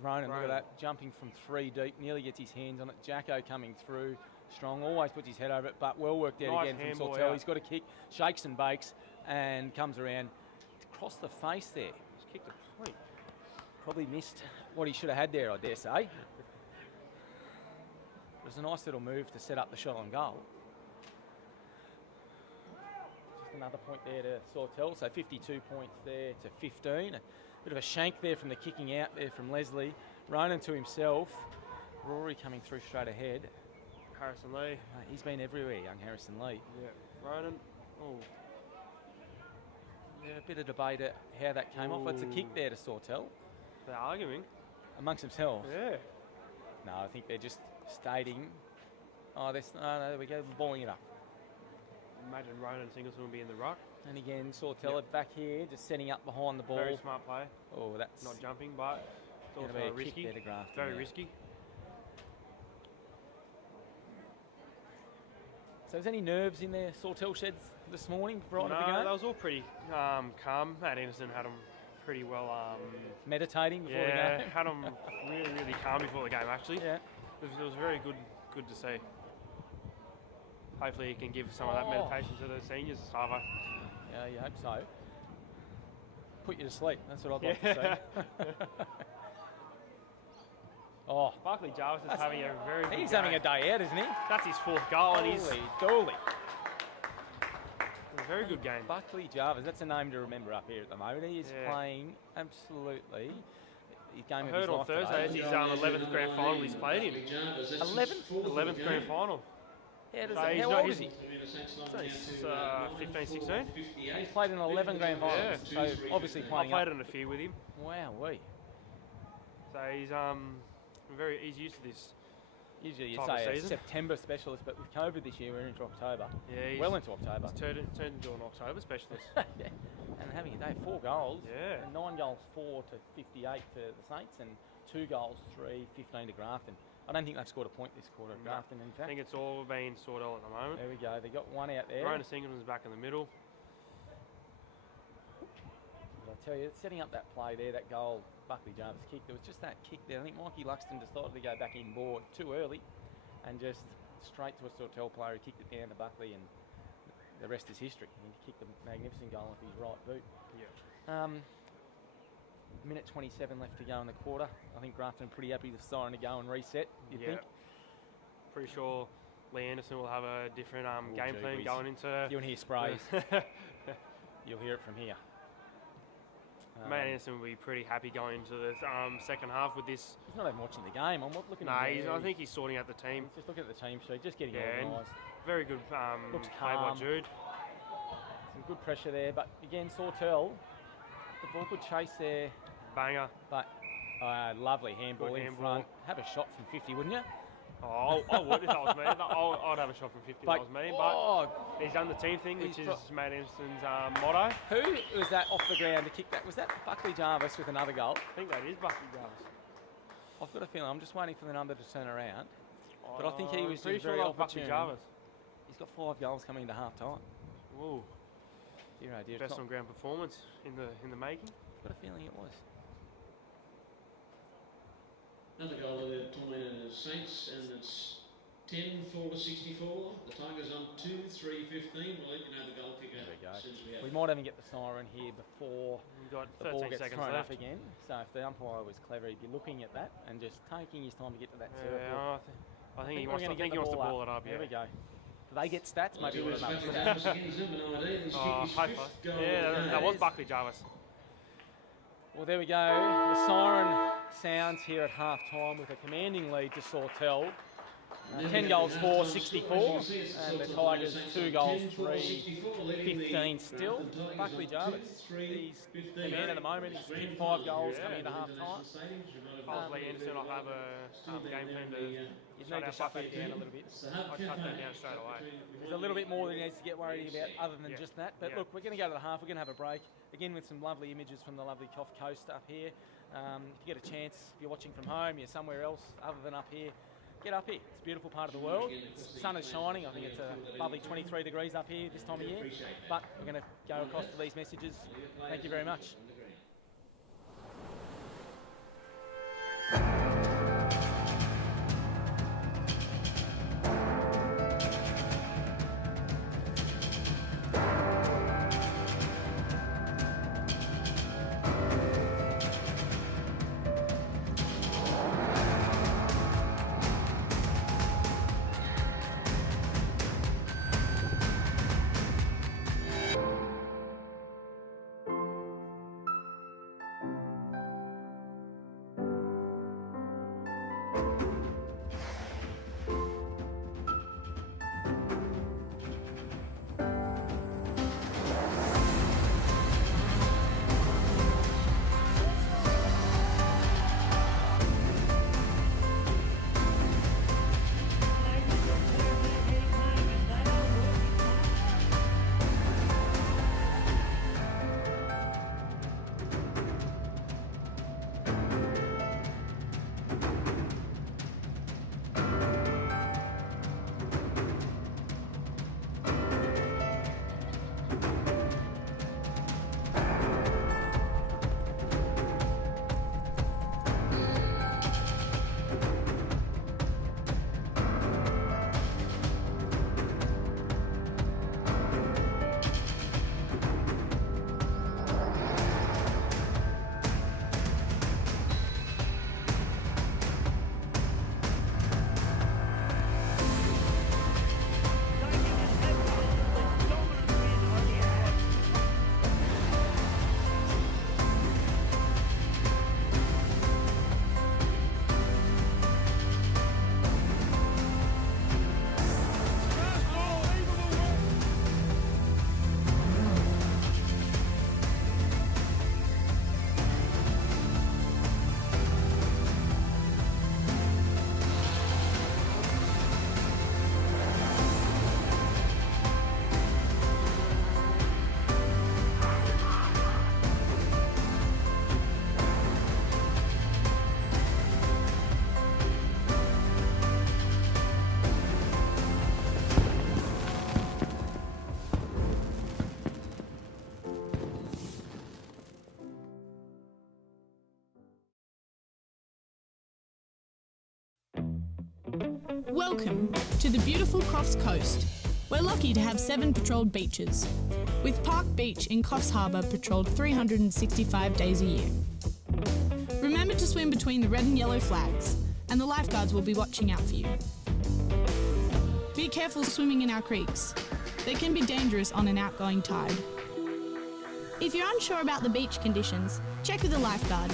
Ronan, look at Ronan. that, jumping from 3 deep, nearly gets his hands on it. Jacko coming through, strong, always puts his head over it, but well worked out Nice again from handball Sawtell. out. He's got a kick, shakes and bakes, and comes around across the face there. just kicked a point. Probably missed what he should have had there, I dare say. It was a nice little move to set up the shot on goal. Just another point there to Sawtell, so 52 points there to 15. A bit of a shank there from the kicking out there from Leslie. Ronan to himself. Rory coming through straight ahead. Harrison Lee. He's been everywhere, young Harrison Lee. Yeah. Ronan. Oh, Yeah, a bit of debate at how that came off. It's a kick Ooh. there to Sawtell they're arguing. amongst themselves. Yeah. No, I think they're just stating. Oh, no, there we go, balling it up. Imagine Ronan and Singleton will be in the ruck. And again, Sawtell Yep. back here, just setting up behind the ball. Very smart play. Oh, that's Not jumping, but it's gonna also be a risky. kick there to Grafton. Very yeah. risky. So, is any nerves in their Sawtell sheds this morning? Right at the No, game? that was all pretty calm. Matt Anderson had them pretty well. Meditating before Yeah, the game. had them really, really calm before the game. Actually, Yeah. it was very good to see. Hopefully, he can give some of that Oh. meditation to the seniors, Savo. Yeah, you hope so. Put you to sleep. That's what I'd like to Yeah. see. Oh, Buckley Jarvis is having a very good he's game. having a day out, isn't he? That's his 4th goal, and he's Holy dooly. a very good game. Buckley Jarvis, that's a name to remember up here at the moment. He is Yeah. playing absolutely his game I of his heard on life Thursday it's today. his 11th grand final he's played in. 11th grand final. Yeah, So how old is he? So he's 15, 16. He's played in 11 grand finals, so obviously I playing played up. in a few with him. Wowee. So he's used to this. Usually you'd Time of say a season. September specialist, but with COVID this year we're into October. Yeah, he's Well into October. turned into an October specialist. Yeah. And having a day, 4 goals. Yeah. And 9 goals, 4 to 58 to the Saints, and 2 goals, 3, 15 to Grafton. I don't think they've scored a point this quarter at No. Grafton, in I fact. think it's all been Sawtell at the moment. There we go. They got one out there. Rona Singleton's back in the middle. But I tell you, setting up that play there, that goal Buckley Jarvis kicked, there was just that kick there. I think Mikey Luxton decided to go back in board too early and just straight to a Sawtell player who kicked it down to Buckley, and the rest is history. He kicked a magnificent goal with his right boot. Yeah. Minute 27 left to go in the quarter. I think Grafton pretty happy with the siren to go and reset, you think? Pretty sure Lee Anderson will have a different game gee plan whiz. going into. You'll hear sprays. You'll hear it from here. Matt Anderson will be pretty happy going into the second half with this. He's not even watching the game. I'm looking Nah, at him. I think he's sorting out the team. He's just looking at the team sheet, just getting Yeah, and organised. very good Looks play by calm. Jude. Some good pressure there, but again, Sawtell, the ball could chase there, Banger. but lovely handball Good in handball. front. Have a shot from 50, wouldn't you? Oh, I would if that was me. I'd have a shot from 50 if that was me. But oh, he's done the team thing, which He's is Matt Anderson's motto. who was that off the ground to kick that? Was that Buckley Jarvis with another goal? I think that is Buckley Jarvis. I've got a feeling. I'm just waiting for the number to turn around. But I think he was pretty just sure very that was Buckley opportune. Jarvis. He's got 5 goals coming into half time. Whoa, Dear, oh dear. best on ground performance in the making. I've got a feeling it was. Another goal of the Toormina Saints, and it's 10-4 to 64. The Tigers on 2-3-15. We'll let you know the goal kicker There we go. as soon as we have We might even get the siren here before We've got the ball 13 gets seconds thrown left. up again. So if the umpire was clever, he'd be looking at that and just taking his time to get to that circle. Yeah, I think he we're wants to. gonna I think get he wants to the ball it up. There Yeah. we go. Do they get stats? Maybe we'll have Buckley another Jarvis again. He's number 19. He's Oh, kicked his high 5th five. goal Yeah, of the that was day. Buckley Jarvis. Well, there we go. The siren sounds here at half time with a commanding lead to Sawtell. 10 goals for 64, and the Tigers 2 goals 3 15 still. Buckley Jarvis, he's the man at the moment. He's kicked 5 goals coming into half time. If I was Lee Anderson, I'll have a game plan to You shut need out to shut Buckley that down a again. little bit. I'll shut that down straight away. There's a little bit more that he needs to get worried about other than Yeah. just that. But Yeah. look, we're going to go to the half. We're going to have a break. Again with some lovely images from the lovely Coff Coast up here. If you get a chance, if you're watching from home, you're somewhere else other than up here, get up here. It's a beautiful part of the world. The sun is shining. I think it's a lovely 23 degrees up here this time of year. But we're going to go across to these messages. Thank you very much. Welcome to the beautiful Coffs Coast. We're lucky to have 7 patrolled beaches, with Park Beach in Coffs Harbour patrolled 365 days a year. Remember to swim between the red and yellow flags, and the lifeguards will be watching out for you. Be careful swimming in our creeks. They can be dangerous on an outgoing tide. If you're unsure about the beach conditions, check with a lifeguard.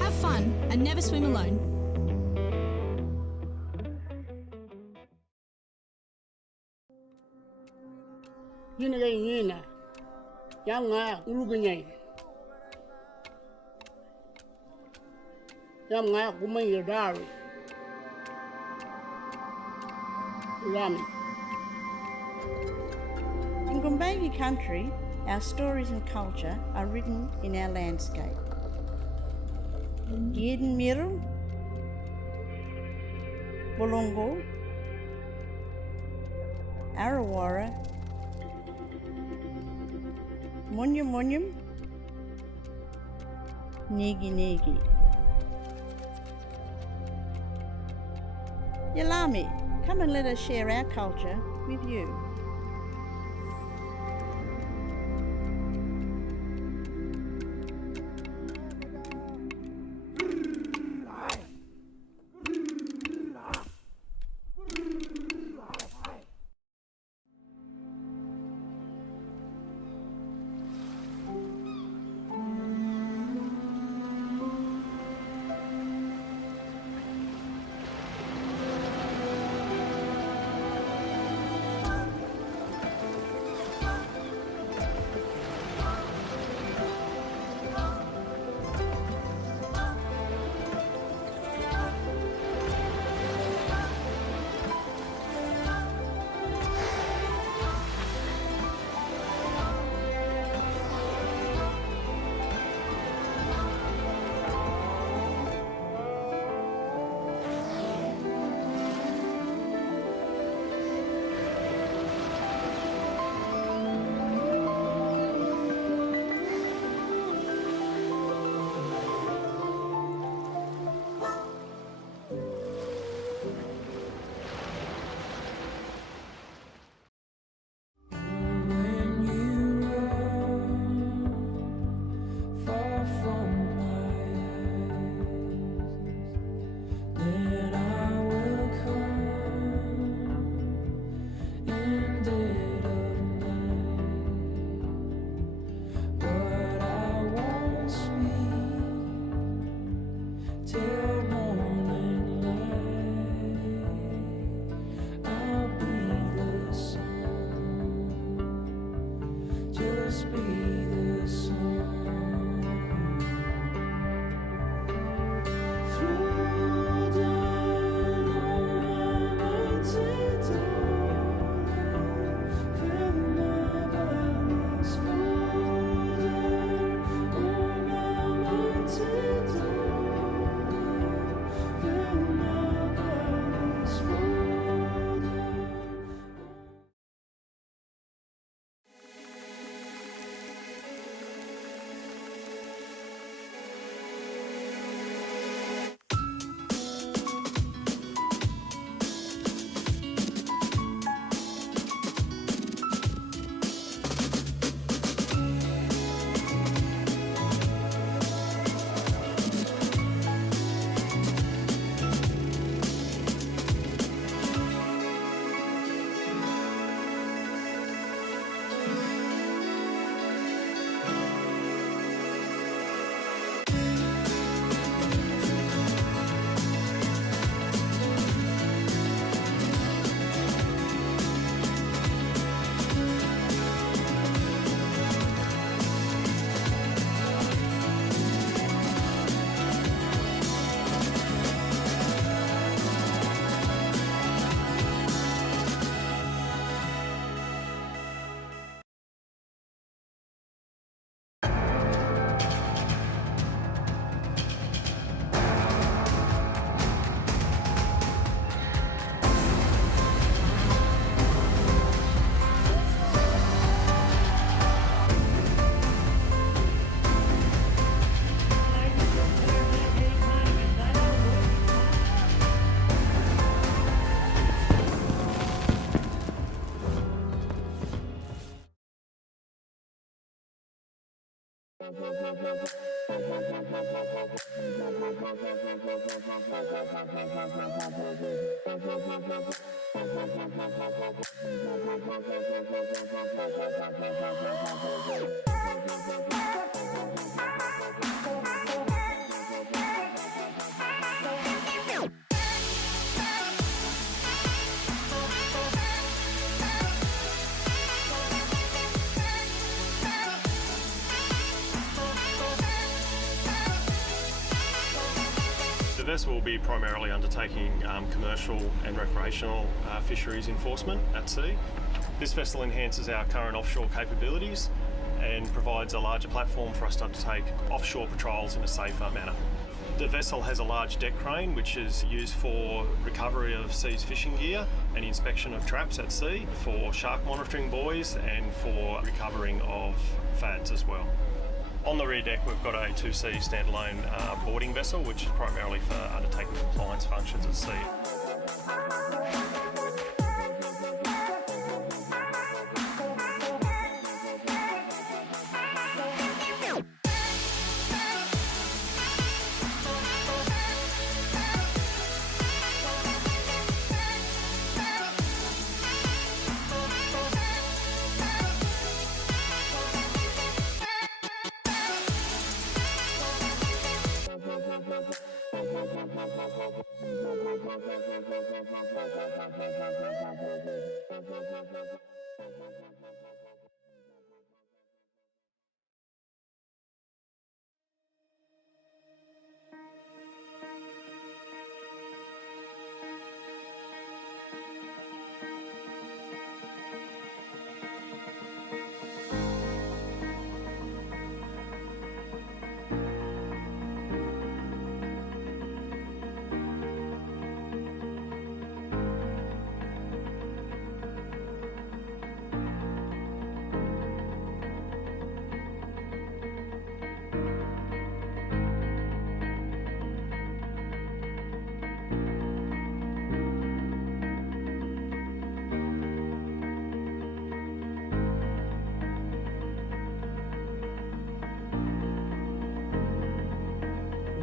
Have fun and never swim alone. Yina yang ulugunyai. Yang kumayidari. Rami. In Gumbaynggirr country, our stories and culture are written in our landscape. Gierden Miru, Bulungu, Arawara, Munyum Munyum, Nigi Nigi. Yalami, come and let us share our culture with you. The vessel will be primarily undertaking commercial and recreational fisheries enforcement at sea. This vessel enhances our current offshore capabilities and provides a larger platform for us to undertake offshore patrols in a safer manner. The vessel has a large deck crane which is used for recovery of seas fishing gear and inspection of traps at sea, for shark monitoring buoys and for recovering of fads as well. On the rear deck we've got a 2C standalone boarding vessel which is primarily for undertaking compliance functions at sea.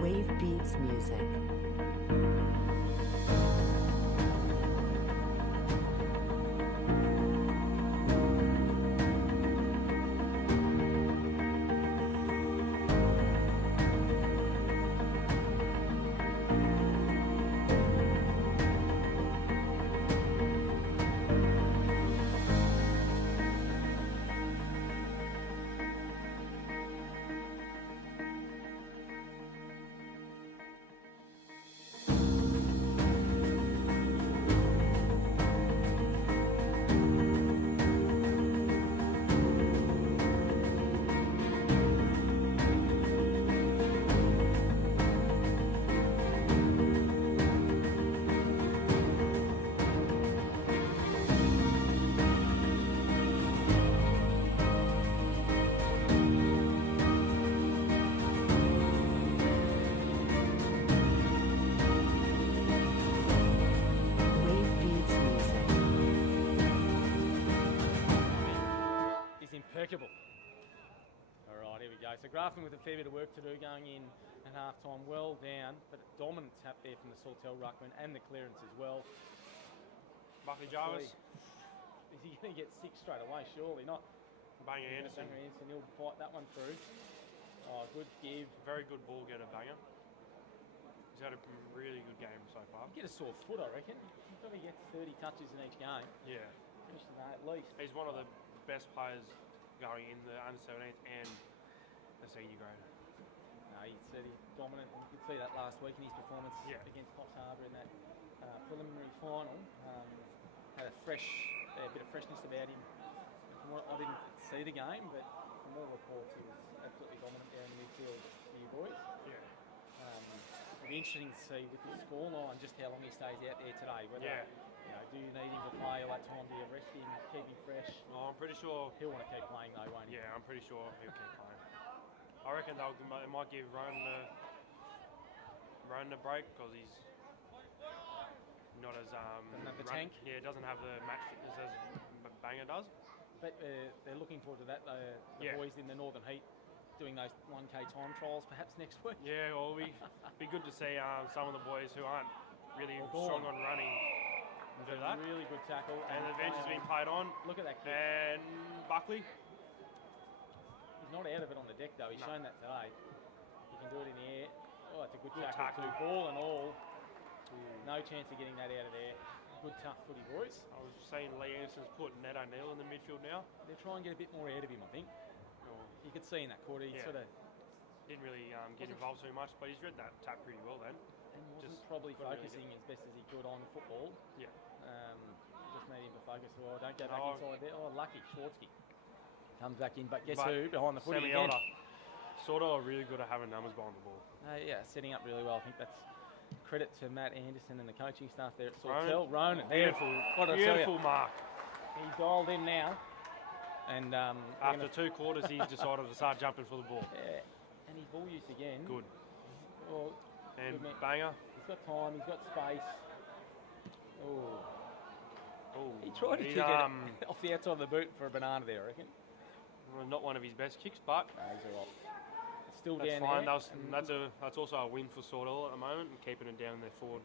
Wave Beats Music. Impeccable. All right, here we go. So Grafton with a fair bit of work to do going in at half-time, well down, but a dominant tap there from the Sawtell ruckman and the clearance as well. Buckley Jarvis. Is he going to get 6 straight away? Surely not. Banger Anderson. Banger Anderson, he'll fight that one through. Oh, good give. Very good ball getter, Banger. He's had a really good game so far. Get a sore foot, I reckon. He probably gets 30 touches in each game. Yeah. Finish the day at least. He's one of the best players going in the under-17 and the senior grade. No, he said he's dominant. You could see that last week in his performance against Coffs Harbour in that preliminary final. Had a bit of freshness about him. From what, I didn't see the game, but from all reports, he was absolutely dominant there in the midfield for you boys. Yeah. It'll be interesting to see with the scoreline just how long he stays out there today. Whether, do you need him to play all that time? Do you rest him, keep him fresh? Oh, I'm pretty sure he'll want to keep playing though, won't he? Yeah, I'm pretty sure he'll keep playing. I reckon it might give Ronan a break because he's not as doesn't have the tank. Yeah, doesn't have the match fitness as Banger does. But they're looking forward to that. The boys in the Northern Heat doing those 1K time trials perhaps next week. Yeah, well, be good to see some of the boys who aren't really strong on running do that. Really good tackle. And the advantage is being played on. Look at that kick. And Buckley. He's not out of it on the deck though. He's shown that today. He can do it in the air. Oh, it's a good tackle too. Ball and all. No chance of getting that out of there. Good tough footy, boys. I was saying Lee Anderson's put Ned O'Neill in the midfield now. They're trying to get a bit more out of him, I think. You could see in that quarter, he sort of didn't really get involved too much, but he's read that tap pretty well then. And wasn't probably focusing as best as he could on football. Yeah. Just needing to focus. Well, don't go back inside there. Oh, lucky Schwartzky comes back in, but guess who behind the footy again? Sort of really good at having numbers behind the ball. Yeah, setting up really well. I think that's credit to Matt Anderson and the coaching staff there at Sawtell. Ronan, beautiful mark. He's dialed in now. And after 2 quarters, he's decided to start jumping for the ball. Yeah, and his ball use again. Good. Well, and banger. He's got time. He's got space. Oh. He tried to kick it off the outside of the boot for a banana there, I reckon. Well, not one of his best kicks, but he's all right. Still that's down fine. there. That's also a win for Sawtell at the moment, and keeping it down there forward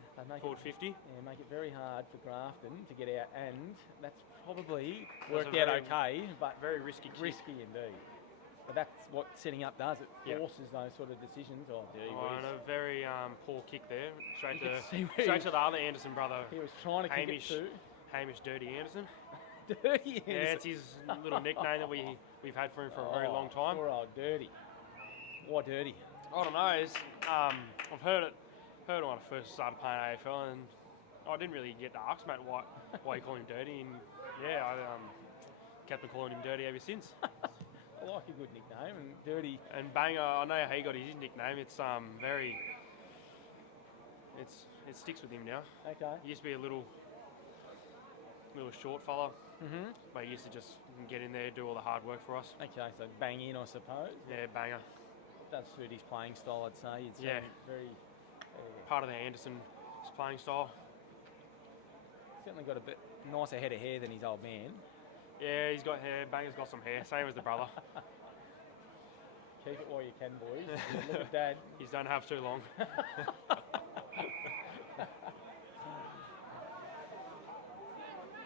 50. Yeah, make it very hard for Grafton to get out, and that's probably worked out okay, but very risky kick. Risky indeed. But that's what setting up does. It forces those sort of decisions. And a very poor kick there, straight to the other Anderson brother. He was trying to kick it too. Hamish Dirty Anderson. Dirty Anderson. Yeah, it's his little nickname that we've had for him for a very long time. Poor old Dirty. Why Dirty? I don't know. I've heard it when I first started playing AFL, and I didn't really get to ask Matt why you call him Dirty, and I kept on calling him Dirty ever since. I like a good nickname, and Dirty. And Banger, I know how he got his nickname. It's it sticks with him now. Okay. He used to be a little short fella, but he used to just get in there, do all the hard work for us. Okay, so bang in, I suppose. Yeah, Banger. Does suit his playing style, I'd say. It's very part of the Anderson's playing style. Certainly got a bit nicer head of hair than his old man. Yeah, he's got hair. Banger's got some hair, same as the brother. Keep it while you can, boys. Look at Dad. He don't have too long.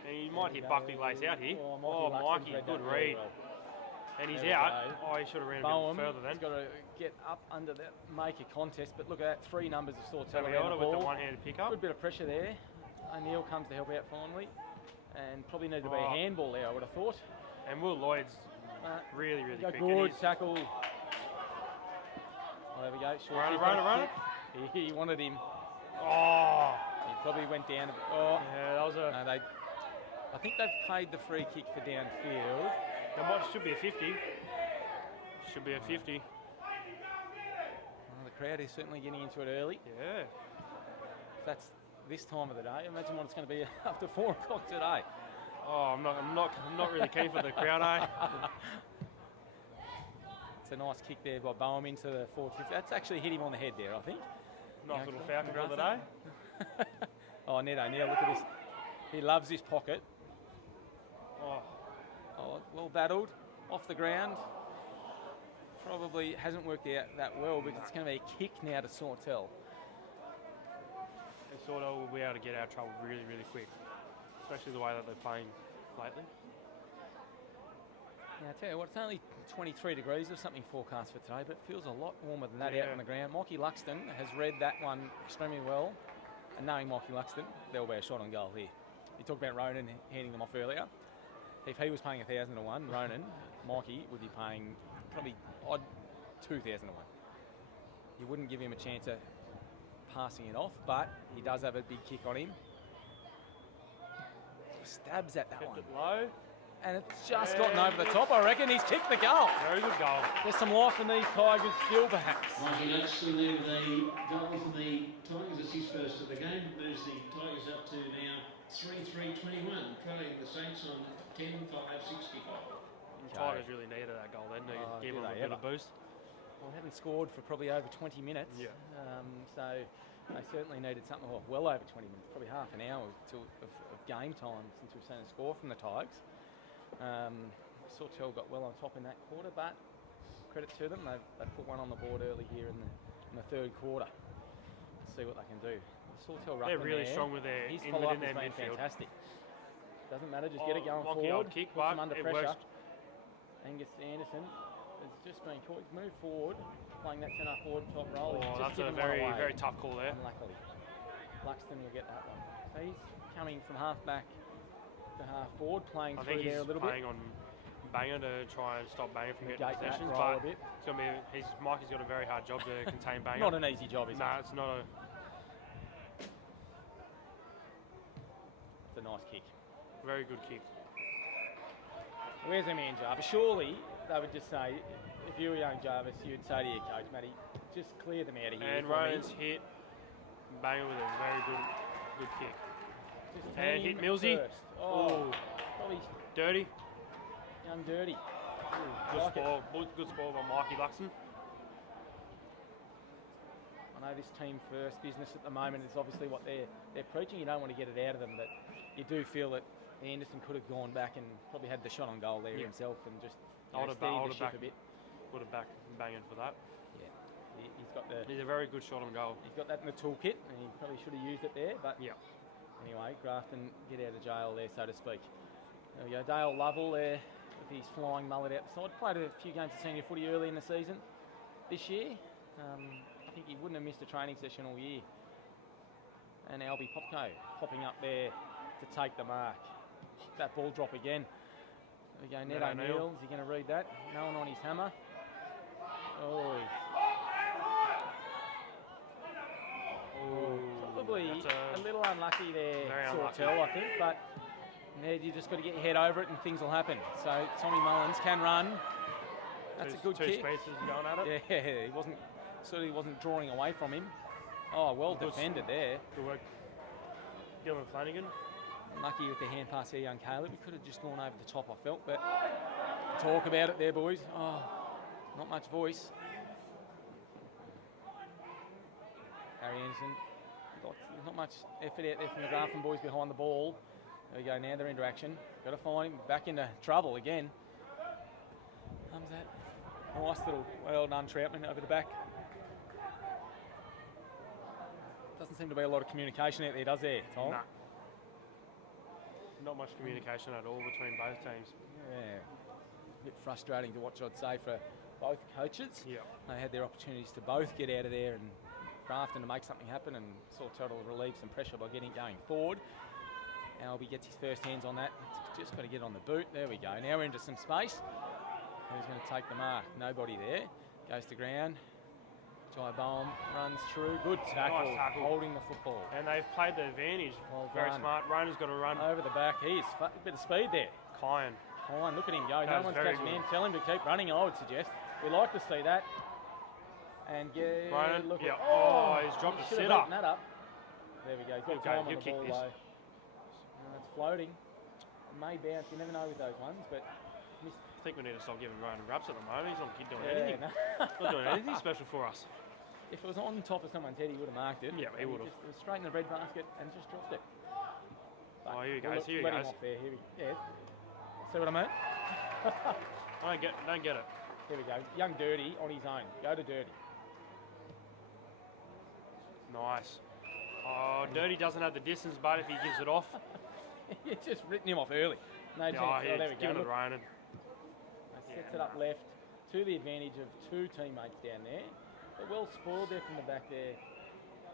And he might hit Buckley lace out here. Mikey, good read. Well. And he's out. He should have ran a bit further then. He's got to get up under that, make a contest. But look at that, 3 numbers of Sawtell around the ball. With the one-handed pickup. Good bit of pressure there. O'Neill comes to help out finally. And probably needed to be a handball there, I would have thought. And Will Lloyd's really quick. Good tackle. There we go. Run it. He wanted him. He probably went down a bit. Yeah, that was a... No, I think they've paid the free kick for downfield. Should be a 50. Should be a 50. Well, the crowd is certainly getting into it early. Yeah. If that's this time of the day, imagine what it's going to be after 4 o'clock today. I'm not really keen for the crowd, eh? It's a nice kick there by Boehm into the forward 50. That's actually hit him on the head there, I think. Nice little falcon drill today. Ned O'Neill, look at this. He loves this pocket. Well battled, off the ground. Probably hasn't worked out that well because it's going to be a kick now to Sawtell. And Sawtell will be able to get out of trouble really quick, especially the way that they're playing lately. Yeah, I tell you what, it's only 23 degrees or something forecast for today, but it feels a lot warmer than that out on the ground. Mikey Luxton has read that one extremely well, and knowing Mikey Luxton, there will be a shot on goal here. You talked about Ronan handing them off earlier. If he was paying 1,000 to 1, Ronan, Mikey would be paying probably odd 2,000 to 1. You wouldn't give him a chance of passing it off, but he does have a big kick on him. Stabs at that one. Kept it low. And it's just gotten over the top, I reckon. He's kicked the goal. Very good goal. There's some life in these Tigers still, perhaps. Mikey Luxton there with a goal for the Tigers. It's his first of the game. Moves the Tigers up to now 3-3-21, trailing the Saints on 10-5-65. Tigers really needed that goal then. They gave them a bit of a boost. Well, they haven't scored for probably over 20 minutes. Yeah. So they certainly needed something, well over 20 minutes, probably half an hour of game time since we've seen a score from the Tigers. Sawtell got well on top in that quarter, but credit to them. They've put one on the board early here in the third quarter. Let's see what they can do. Sawtell They're really there, strong with their his in follow-up within has their been midfield. fantastic. Doesn't matter, just get it going lucky forward. old kick, Puts but them under it pressure. works. Angus Anderson has just been caught. He's moved forward, playing that centre forward top role. He's just That's a given one very, away, very tough call there. unluckily. Luxton will get that one. So he's coming from half back to half forward, playing I through think there a he's little playing bit. on Banger to try and stop Banger from getting Negate that possessions, role a but bit. it's gonna be Mikey's got a very hard job to contain Banger. Not an easy job, is No, it? it's not. It's a nice kick. Very good kick. Where's their man Jarvis? Surely they would just say, if you were young Jarvis, you'd say to your coach, Matty, just clear them out of here. And for me. Ryan's hit Banger with a very good kick. Just And him hit Millsy. first. Oh, probably Dirty. young dirty. Good Like it. score. Good score by Mikey Luxton. I know this team first business at the moment is obviously what they're preaching. You don't want to get it out of them, but you do feel that Anderson could have gone back and probably had the shot on goal there himself and just steadied the ship a bit. Would have backed Banging for that. Yeah, he's got the. He's a very good shot on goal. He's got that in the toolkit, and he probably should have used it there. But yeah. Anyway, Grafton get out of jail there, so to speak. There we go, Dale Lovell there with his flying mullet out the side. Played a few games of senior footy early in the season this year. I think he wouldn't have missed a training session all year. And Albie Popko popping up there to take the mark. That ball drop again. There we go, Ned O'Neill. Is he going to read that? No one on his hammer. Oh, probably a little unlucky there, Sawtell, I think, but Ned, you just got to get your head over it and things will happen. So Tommy Mullins can run. That's a good kick. Two spaces going at it. Yeah, he wasn't drawing away from him. Oh, well defended there. Good work. Gilman Flanagan. Lucky with the hand pass there, young Caleb. We could have just gone over the top, I felt, but talk about it there, boys. Oh, not much voice. Harry Anderson. Not much effort out there from the Grafton boys behind the ball. There we go, now they're into action. Got to find him, back into trouble again. Comes that. Nice little, well done Troutman over the back. Doesn't seem to be a lot of communication out there, does there, Tom? Nah. Not much communication at all between both teams. Yeah. A bit frustrating to watch, I'd say, for both coaches. Yeah. They had their opportunities to both get out of there and Grafton to make something happen, and Sawtell to relieve some pressure by getting going forward. Albie gets his first hands on that. It's just got to get on the boot. There we go. Now we're into some space. Who's going to take the mark? Nobody there. Goes to ground. Jai Bohm runs through. Good tackle. Nice tackle. Holding the football. And they've played the advantage. Well very done. smart. Rona's got to run. Over the back. He's a bit of speed there. Kyan. Look at him go. That No was one's very catching good. him. Tell him to keep running, I would suggest. We like to see that. And Ryan, look yeah. at, He's dropped a should have sitter. eaten that up. There we go. He's got Okay, time on he'll the kick ball this. though. And it's floating. It may bounce. You never know with those ones, but missed. I think we need to stop giving Ryan raps at the moment. He's not doing Yeah, anything. no. Not doing anything special for us. If it was on top of someone's head, he would have marked it. Yeah, he would have. It was straight in the bread basket and just dropped it. But Oh, here he we'll goes. Here he let him goes. off there. Here we yeah. See what I mean? Don't get it. Here we go. Young Dirty on his own. Go to Dirty. Nice. Oh, Dirty doesn't have the distance, but if he gives it off, You've just written him off early. No chance. oh, There we go. giving it Look, Ryan. sets it up left to the advantage of two teammates down there. But well spoiled there from the back there,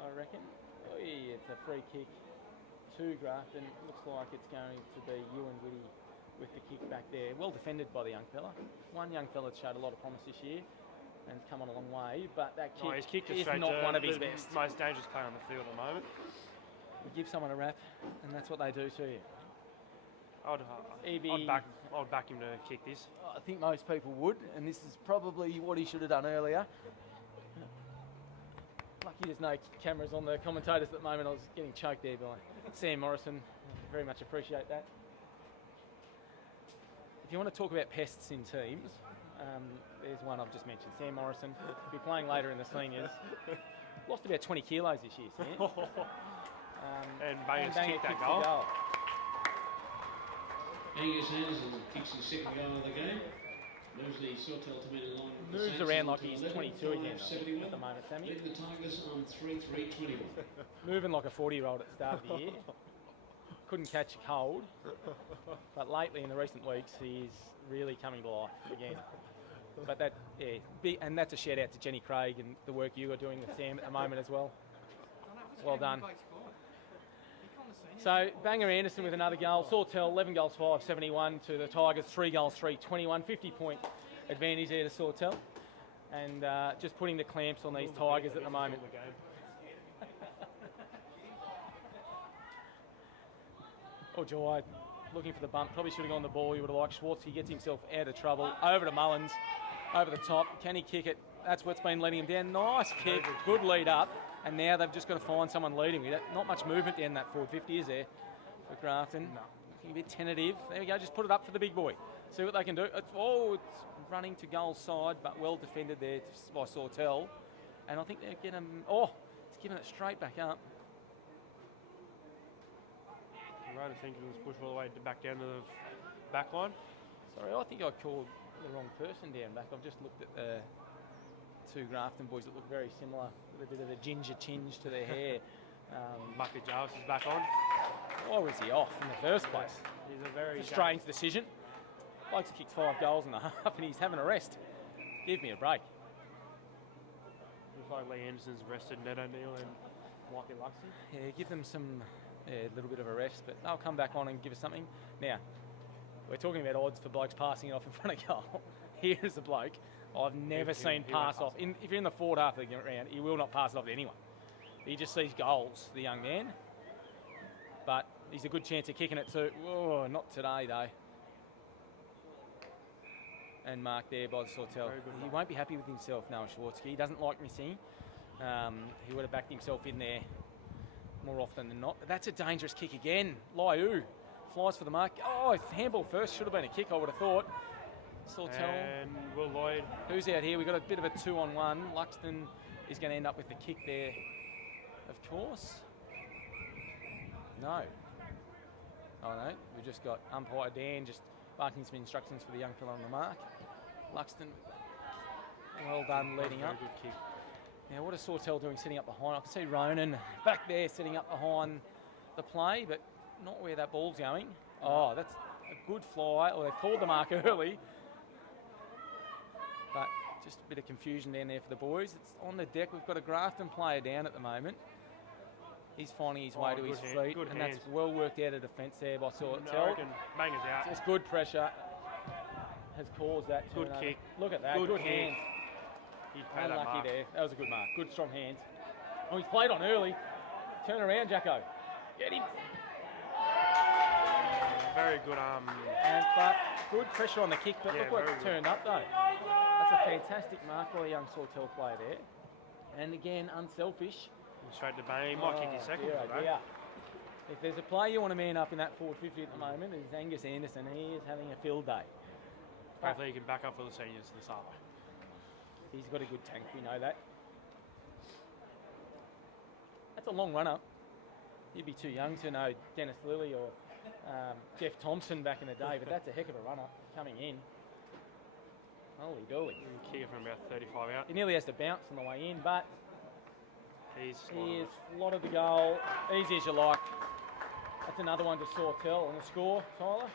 I reckon. Oh, yeah, it's a free kick to Grafton. Looks like it's going to be Ewan Whitty with the kick back there. Well defended by the young fella. One young fella that's showed a lot of promise this year and has come on a long way, but that kick, His kick is straight not to one of his the best. most dangerous player on the field at the moment. You give someone a rap, and that's what they do to you. I'd back him to kick this. I think most people would, and this is probably what he should have done earlier. Lucky there's no cameras on the commentators at the moment. I was getting choked there by Sam Morrison. Very much appreciate that. If you want to talk about pests in teams, there's one I've just mentioned. Sam Morrison will be playing later in the seniors. Lost about 20 kilos this year, Sam. And Banger's kicked that kicks the Angus Anderson kicks his second goal of the game. Moves the Sawtell Toormina line. Moves around like he's 22 again though, at the moment, Sammy. Leading the Tigers on 3-3-21. Moving like a 40-year-old at the start of the year. Couldn't catch a cold, but lately in the recent weeks he's really coming to life again. But that, yeah, and that's a shout out to Jenny Craig and the work you are doing with Sam at the moment as well. Well done. So Banger Anderson with another goal. Sawtell 11 goals 5, 71 to the Tigers 3 goals 3, 21. 50-point advantage there to Sawtell, and just putting the clamps on these Tigers at the moment. Oh, Joy, looking for the bump. Probably should have gone the ball. You would have liked Schwartz. He gets himself out of trouble. Over to Mullins. Over the top. Can he kick it? That's what's been letting him down. Nice kick. Good lead up. And now they've just got to find someone leading. Not much movement down that forward 50, is there, for Grafton? No. Looking a bit tentative. There we go. Just put it up for the big boy. See what they can do. It's running to goal side, but well defended there by Sawtell. And I think they're getting... Oh, he's giving it straight back up. Right, I think it was pushed all the way back down to the back line. Sorry, I think I called the wrong person down back. I've just looked at the two Grafton boys that look very similar, with a bit of a ginger tinge to their hair. Bucket Jarvis is back on. Why was he off in the first place? He's a very strange decision. Bloke's kicked 5 goals and a half and he's having a rest. Give me a break. Looks like Lee Anderson's rested Ned O'Neill and Mikey Luxy. Yeah, give them a little bit of a rest, but they'll come back on and give us something. Now, we're talking about odds for blokes passing it off in front of goal. Here's a bloke I've never seen pass off. If you're in the forward half of the round, he will not pass it off to anyone. He just sees goals, the young man. But he's a good chance of kicking it too. Whoa, not today though. And marked there by the Sawtell. He won't be happy with himself, Noah Schwartzky. He doesn't like missing. He would have backed himself in there more often than not. But that's a dangerous kick again. Liu flies for the mark. Oh, handball first. Should have been a kick, I would have thought. Sawtell. And Will Lloyd. Who's out here? We've got a bit of a 2-on-1. Luxton is going to end up with the kick there, of course. No. Oh no, we've just got umpire Dan just barking some instructions for the young fella on the mark. Luxton, well done leading up. Good kick. Now what is Sawtell doing sitting up behind? I can see Ronan back there sitting up behind the play, but not where that ball's going. Oh, that's a good fly. Or they've called the mark early. But just a bit of confusion down there for the boys. It's on the deck. We've got a Grafton player down at the moment. He's finding his way to his feet, and that's well worked out of defence there by Sawtell. Banger's out. Just good pressure has caused that good turnover. kick. Look at that, good hands. Unlucky there. That was a good mark. Good strong hands. Oh, he's played on early. Turn around, Jacko. Get him. Very good. But good pressure on the kick. But look what's turned up though. That's a fantastic mark by a young Sawtell player there. And again, unselfish. Straight to bang. He might kick his second. Yeah. If there's a player you want to man up in that forward 50 at the moment, is Angus Anderson. He is having a field day. Hopefully he can back up for the seniors this hour. He's got a good tank, we know that. That's a long run-up. He'd be too young to know Dennis Lilly or Jeff Thompson back in the day, but that's a heck of a run-up coming in. Holy dolly. Kick it from about 35 out. He nearly has to bounce on the way in, but he is slotted the goal. Easy as you like. That's another one to Sawtell. And the score, Tyler?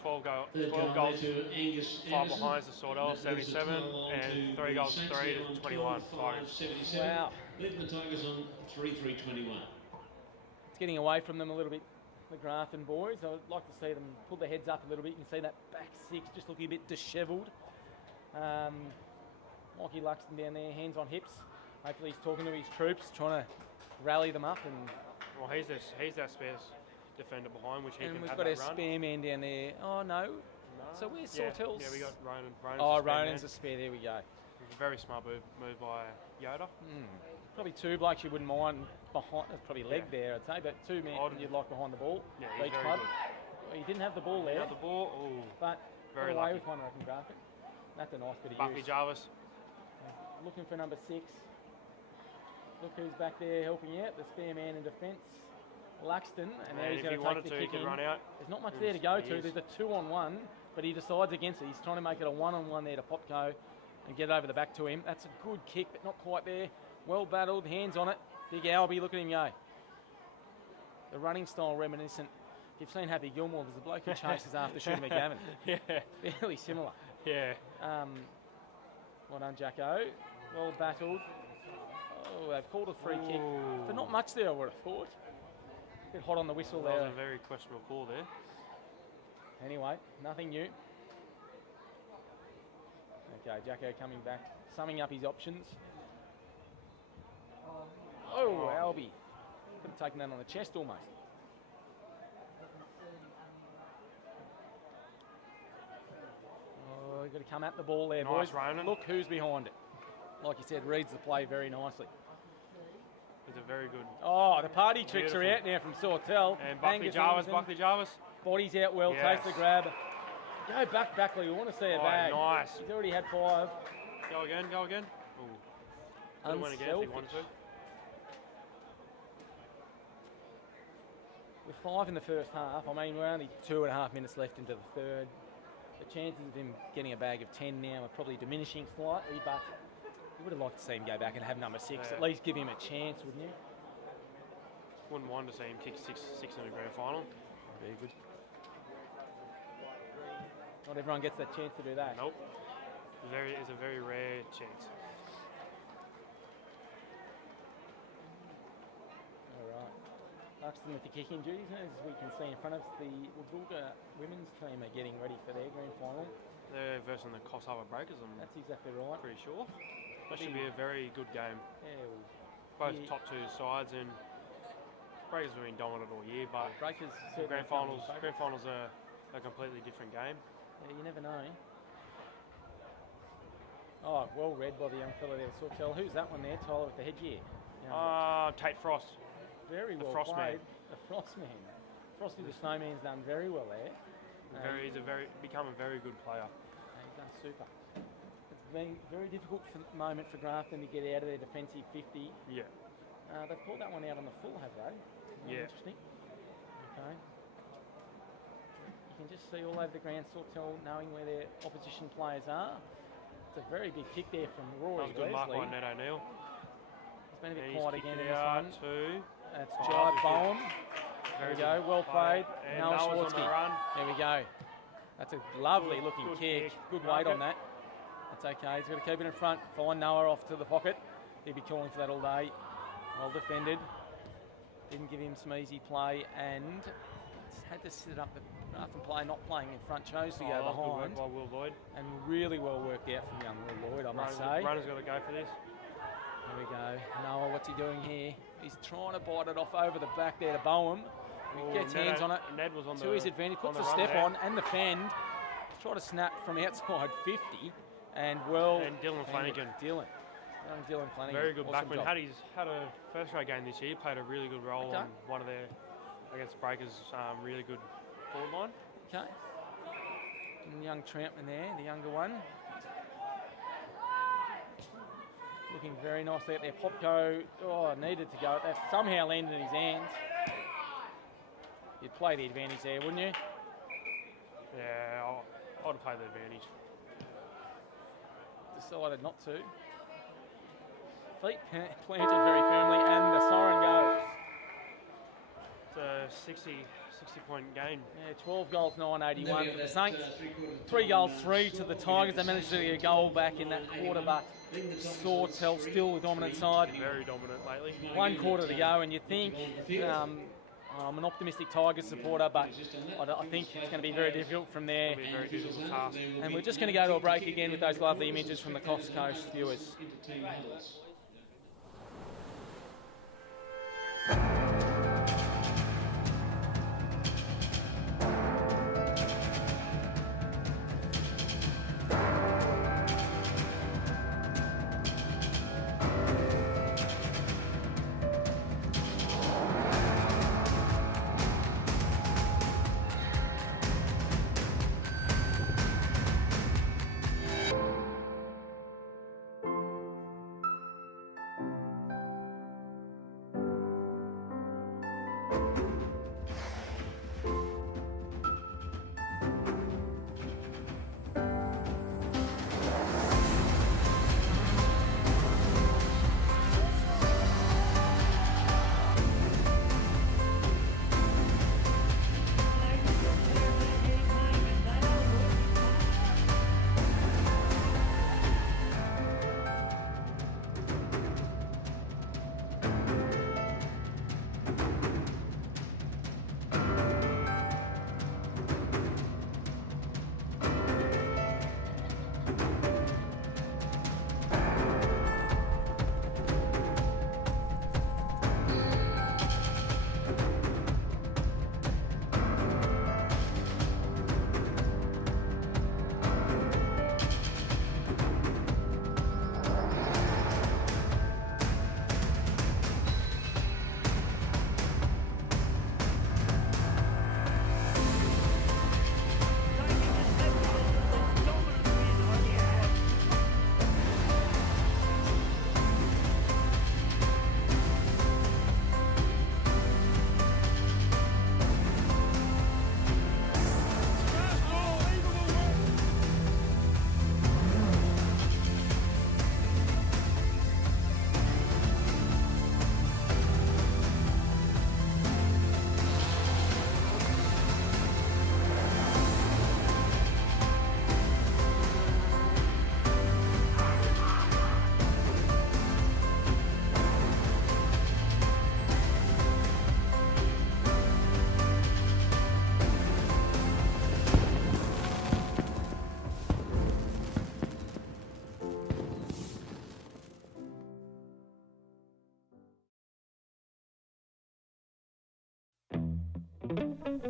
12 goals, 5 behinds to Sawtell, 77, and 3 goals, 3 to 21. Wow. Leading the Tigers on 3-3-21. It's getting away from them a little bit, the Grafton boys. I would like to see them pull their heads up a little bit. You can see that back six just looking a bit dishevelled. Mikey Luxton down there, hands on hips. Hopefully he's talking to his troops, trying to rally them up. And well, he's that spares defender behind, which he can have that run. And we've got a spare man down there. Oh, no. So where's Sawtell's? Yeah, we got Ronan. Ronan's a spare. There we go. It was a very smart move by Yoda. Probably two blokes you wouldn't mind behind. That's probably leg there, I'd say, but two men you'd like behind the ball. Yeah, he's very club. good. He didn't have the ball there. Not the ball. Ooh. But very away lucky. with one, I reckon, Grafton. That's a nice bit of Buffy use. Jarvis. Looking for number 6. Look who's back there helping out. The spare man in defence, Luxton, and now he's going to take the kick in. Run out. There's not much there to go to. There's a 2-on-1. but he decides against it. He's trying to make it a one-on-one there to Popko and get it over the back to him. That's a good kick, but not quite there. Well battled, hands on it. Big Albie, look at him go. The running style reminiscent. If you've seen Happy Gilmore, there's a bloke who chases after Shooter McGavin. Yeah. Fairly similar. Yeah. Well done, Jacko. Well battled. Oh, they've called a free kick. For not much there, I would have thought. A bit hot on the whistle That there. was a very questionable call there. Anyway, nothing new. Okay, Jacko coming back, summing up his options. Oh, Albie. Could have taken that on the chest almost. Oh, you've got to come at the ball there, Nice, boys. Ronan. Look who's behind it. Like you said, reads the play very nicely. It's a very good. Oh, the party tricks Beautiful. are out now from Sawtell. And Buckley Jarvis. Body's out well, Yes. takes the grab. Go back, Buckley. We want to see a Oh, bag. nice. He's already had 5. Go again. Ooh. Could've went again if he wanted to. With 5 in the first half, I mean, we're only 2.5 minutes left into the third. The chances of him getting a bag of 10 now are probably diminishing slightly, but you would have liked to see him go back and have number 6. Yeah. At least give him a chance, wouldn't you? Wouldn't mind to see him kick six in a grand final. Very good. Not everyone gets that chance to do that. Nope. It's a very rare chance. All right. Buxton with the kicking duties, as we can see in front of us, the Wagulga women's team are getting ready for their grand final. They're versing the Coffs Harbour Breakers, I'm That's exactly right. pretty sure. That should be a very good game. Yeah, well, Both Yeah. top 2 sides, and Breakers have been dominant all year, but Breakers the certainly grand come in finals favour. are a completely different game. Yeah, you never know. Oh, well read by the young fella there, Sawtell. Who's that one there, Tyler, with the headgear? Tate Frost. Very the well Frost played. man. The Frost man. Frosty the Snowman's done very well there. He's become a very good player. He's done super. It's been very difficult for the moment for Grafton to get out of their defensive 50. Yeah. They've pulled that one out on the full, have they? Yeah. Interesting. Okay. You can just see all over the ground, Sawtell knowing where their opposition players are. It's a very big kick there from Rory That was a good mark Leslie. by Ned O'Neill. He's been a bit And he's quiet kicked again it in this out one. to That's Oh, Jai that was a Bowen. There very we go, good well play. played. And Noah Noah's on the Schwartzky. run. There we go. That's a lovely looking good kick. kick. Good weight on Mark that. That's okay. He's got to keep it in front. Find Noah off to the pocket. He'll be calling for that all day. Well defended. Didn't give him some easy play and had to sit up the Grafton play, not playing in front, chose to go Good behind. work by Will Lloyd. And really well worked out from young Will Lloyd, I must say. Runner's got to go for this. There we go. Noah, what's he doing here? He's trying to bite it off over the back there to Bowen. He gets hands on it. Ned was on To his advantage, puts a step on and the fend. Try to snap from outside 50 and well. And Dylan Flanagan. Young Dylan Flanagan. Very good Awesome backman. job. Had a first row game this year. Played a really good role Okay. on one of their against Breakers. Really good forward line. Okay. And young Trampman there, the younger one. Looking very nicely at there. Popko, needed to go. That somehow landed in his hands. You'd play the advantage there, wouldn't you? Yeah, I'd play the advantage. Decided not to. Feet planted very firmly and the siren goes. It's a 60 point game. Yeah, 12 goals, 981 for the Saints. 3 goals, 3 to the Tigers. They managed to get a goal back in that quarter, but Sawtell still the dominant side. Very dominant lately. 1 quarter to go, and you think, I'm an optimistic Tigers supporter, but I think it's going to be very difficult from there. It'll be a very difficult task. And we're just going to go to a break again with those lovely images from the Coffs Coast viewers.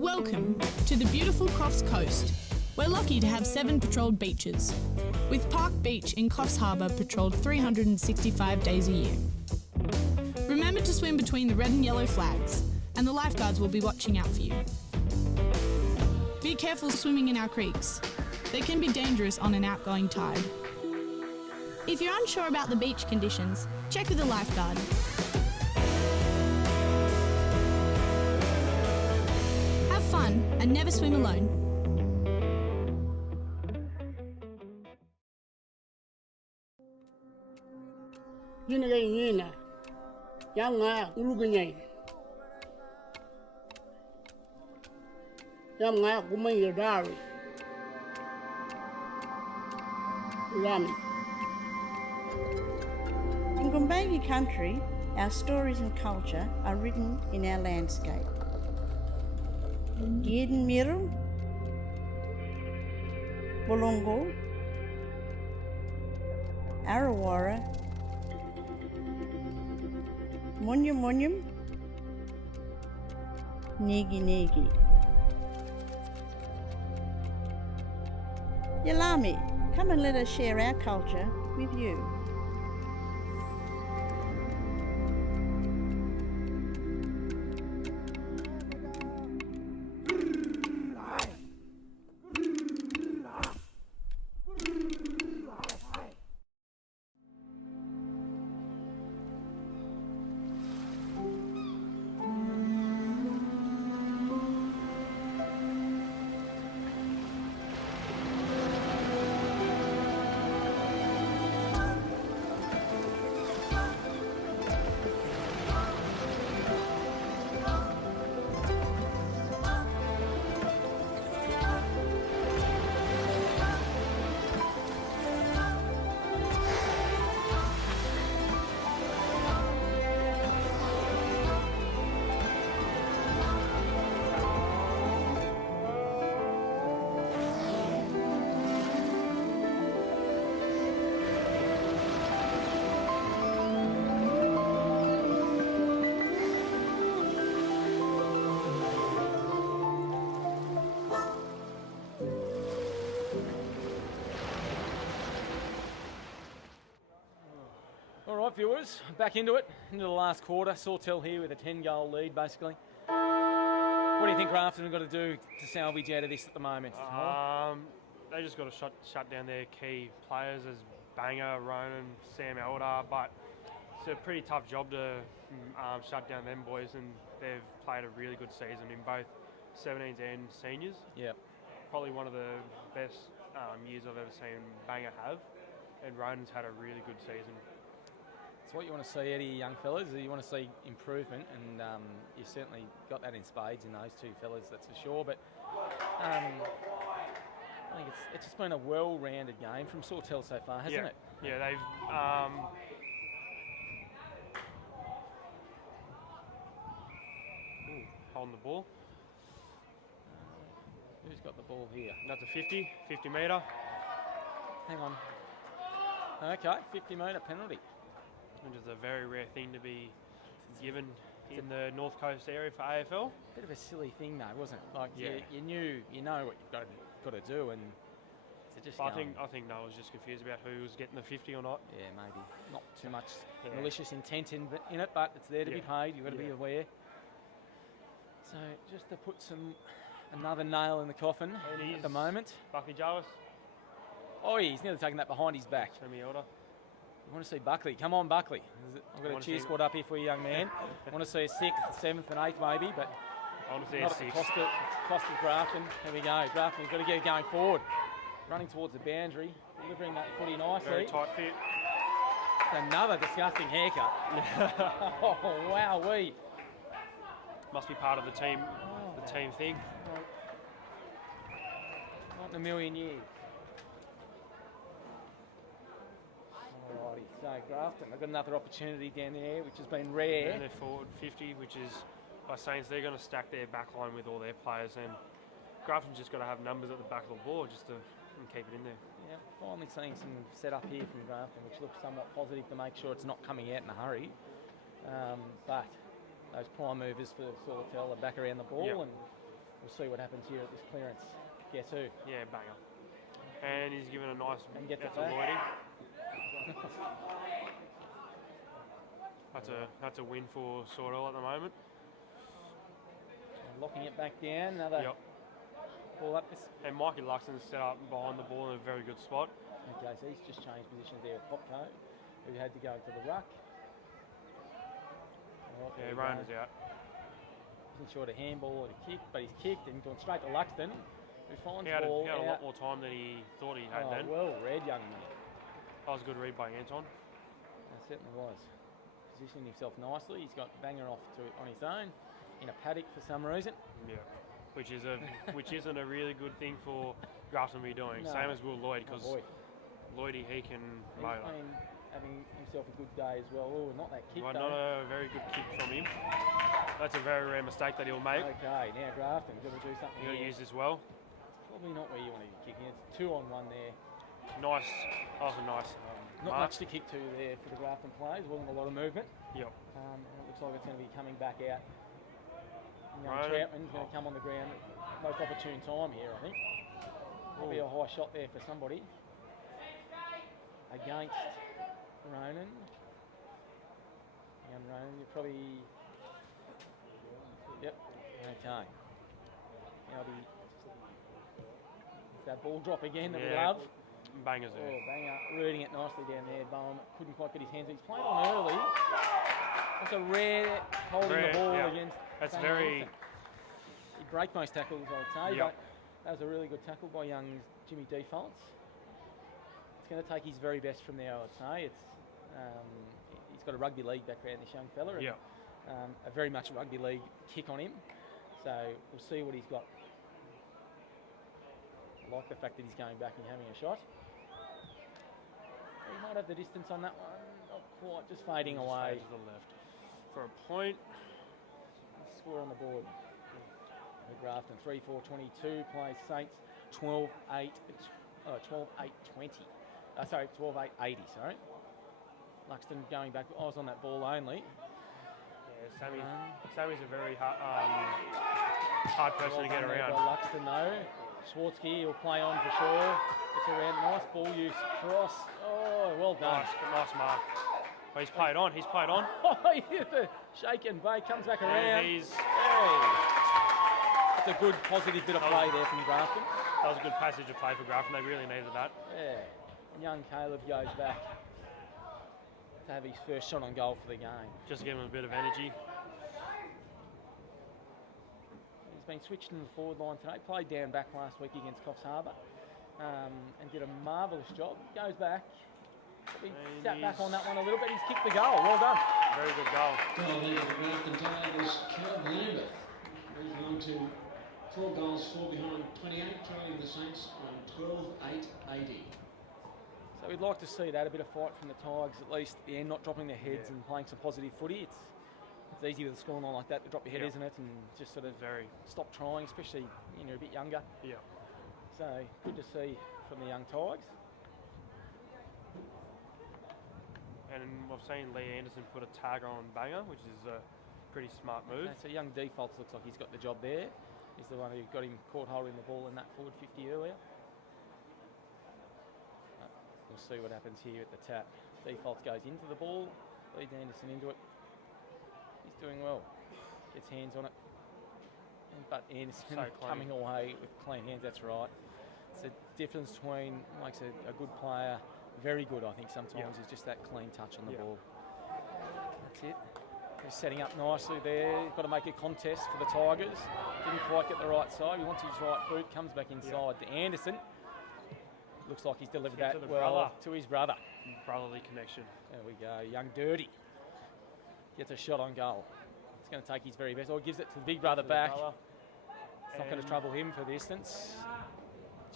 Welcome to the beautiful Crofts Coast. We're lucky to have 7 patrolled beaches, with Park Beach in Coffs Harbour patrolled 365 days a year. Remember to swim between the red and yellow flags, and the lifeguards will be watching out for you. Be careful swimming in our creeks. They can be dangerous on an outgoing tide. If you're unsure about the beach conditions, check with a lifeguard. Have fun and never swim alone. Yini ga yina. Yang nga urugunyai. Yang nga kumang yodari. Rami. In Gumbayi country, our stories and culture are written in our landscape. Giden Miru, Bolongo, Arawara, Munyum Munyum, Nigi Nigi. Yalami, come and let us share our culture with you. All right, viewers, back into it, into the last quarter. Sawtell here with a 10-goal lead, basically. What do you think Grafton have got to do to salvage out of this at the moment? They just got to shut down their key players as Banger, Ronan, Sam Elder, but it's a pretty tough job to shut down them boys, and they've played a really good season in both 17s and seniors. Yep. Probably one of the best years I've ever seen Banger have, and Ronan's had a really good season. It's what you want to see out of your young fellas. You want to see improvement, and you certainly got that in spades in those two fellas, that's for sure. But I think it's just been a well-rounded game from Sawtell so far, hasn't it? Yeah, they've holding the ball. Who's got the ball here? That's a 50 metre. Hang on. Okay, 50-metre penalty. Which is a very rare thing to be given in the North Coast area for AFL. Bit of a silly thing though, wasn't it? Like you know what you've got to do, and to just. I think Noah was just confused about who was getting the 50 or not. Yeah, maybe not too much malicious intent in it, but it's there to be paid. You've got to be aware. So just to put another nail in the coffin at the moment. Buckley Jarvis. Oh, he's nearly taken that behind his back. Sammy Elder. I want to see Buckley. Come on, Buckley. I've got a cheer squad up here for you, young man. I want to see a 6th, 7th and 8th maybe, but I want to see not a 6. at the cost of Grafton. Here we go. Grafton's got to get it going forward. Running towards the boundary, delivering that footy nicely. Very tight fit. Another disgusting haircut. Oh, wow-wee. Must be part of the team thing. Not in a million years. Alrighty, so Grafton, they've got another opportunity down there, which has been rare. And they're forward 50, which is, by Saints, they're going to stack their back line with all their players, and Grafton's just got to have numbers at the back of the ball just to keep it in there. Yeah, finally seeing some setup here from Grafton, which looks somewhat positive to make sure it's not coming out in a hurry. But those prime movers for Sawtell are back around the ball, and we'll see what happens here at this clearance. Guess who? Yeah, banger. And he's given a nice And gets it that's a back. Lloydie. That's a win for Sawtell at the moment. And locking it back down. Another Yep. ball up. This. And Mikey Luxton's set up behind the ball in a very good spot. Okay, so he's just changed positions there with Popco, who had to go to the ruck. Oh, there Yeah, we Rona's go. out. Wasn't sure to handball or to kick, but he's kicked and gone straight to Luxton, who finds He had, ball he had a out. lot more time than he thought he had Oh, then. well read, young man. That was a good read by Anton. That certainly was. Positioning himself nicely. He's got Banger off on his own in a paddock for some reason. Yeah, which isn't a really good thing for Grafton to be doing. No. Same as Will Lloyd, Oh, because boy. Lloydie, he can He's motor. been having himself a good day as well. Oh, not that kick Well, though. not a very good kick from him. That's a very rare mistake that he'll make. Okay, now Grafton got to do something He'll here. use this well. It's probably not where you want to be kicking. It's 2-on-1 there. Nice. That was a nice. Not mark. much to kick to there for the Grafton players. Wasn't a lot of movement. Yep. And it looks like it's going to be coming back out. Young Right. Troutman's going to come on the ground. Most opportune time here, I think. Probably a high shot there for somebody. Against Ronan. Young Ronan, you're probably... Yep, okay. Now that ball drop again that we Yeah. love. Bangers Oh, there. Banger reading it nicely down there. Bowen couldn't quite get his hands. He's played on early. That's a rare holding Rare, the ball yeah. against. That's Banger. very. He'd break most tackles, I would say. Yep. But that was a really good tackle by young Jimmy Defaults. It's going to take his very best from there, I would say. It's he's got a rugby league background, this young fella. And, Yeah. a very much rugby league kick on him. So we'll see what he's got. I like the fact that he's going back and having a shot. He might have the distance on that one. Not quite, just fading Just away. fade to the left. For a point. Score on the board. The Grafton 3-4-22 plays Saints 12-8, 12-8-20. Sorry, 12-8-80, sorry. Luxton going back. I was on that ball only. Yeah, Sammy's a very hard person to get around. By Luxton though. Schwartzky will play on for sure. It's around. Nice ball use. Cross. Oh, well done. Nice mark. Oh, he's played on. Oh, yeah, the shake and bake comes back around. And he's. It's a good, positive bit of play there from Grafton. That was a good passage of play for Grafton. They really needed that. Yeah. And young Caleb goes back to have his first shot on goal for the game. Just give him a bit of energy. He's been switched in the forward line today. Played down back last week against Coffs Harbour and did a marvellous job. Goes back. Probably And sat back he's- on that one a little bit. He's kicked the goal. Well done. Very good goal. Goal there for the Grafton Tigers, Caleb Lambeth. Moving on to 4 goals, 4 behind 28, trailing the Saints on 12-8-80. So we'd like to see that, a bit of fight from the Tigers at least at the end, not dropping their heads and playing some positive footy. It's easy with a scoreline like that to drop your head, Yeah. isn't it? And just sort of Very. stop trying, especially when you're a bit younger. Yeah. So good to see from the young Tigers. And I've seen Lee Anderson put a tagger on Banger, which is a pretty smart move. Okay, so young Defaults looks like he's got the job there. He's the one who got him caught holding the ball in that forward 50 earlier. We'll see what happens here at the tap. Defaults goes into the ball, leads Anderson into it. He's doing well. Gets hands on it. But Anderson So clean. coming away with clean hands, that's right. It's a difference between, makes a good player very good, I think, sometimes, is just that clean touch on the ball. That's it. They're setting up nicely there. Got to make a contest for the Tigers. Didn't quite get the right side. He wants his right boot, comes back inside to Anderson. Looks like he's delivered To that the well brother. to his brother. Brotherly connection. There we go. Young Dirty gets a shot on goal. It's going to take his very best. Or gives it to the big brother back. It's not going to And- trouble him for the distance.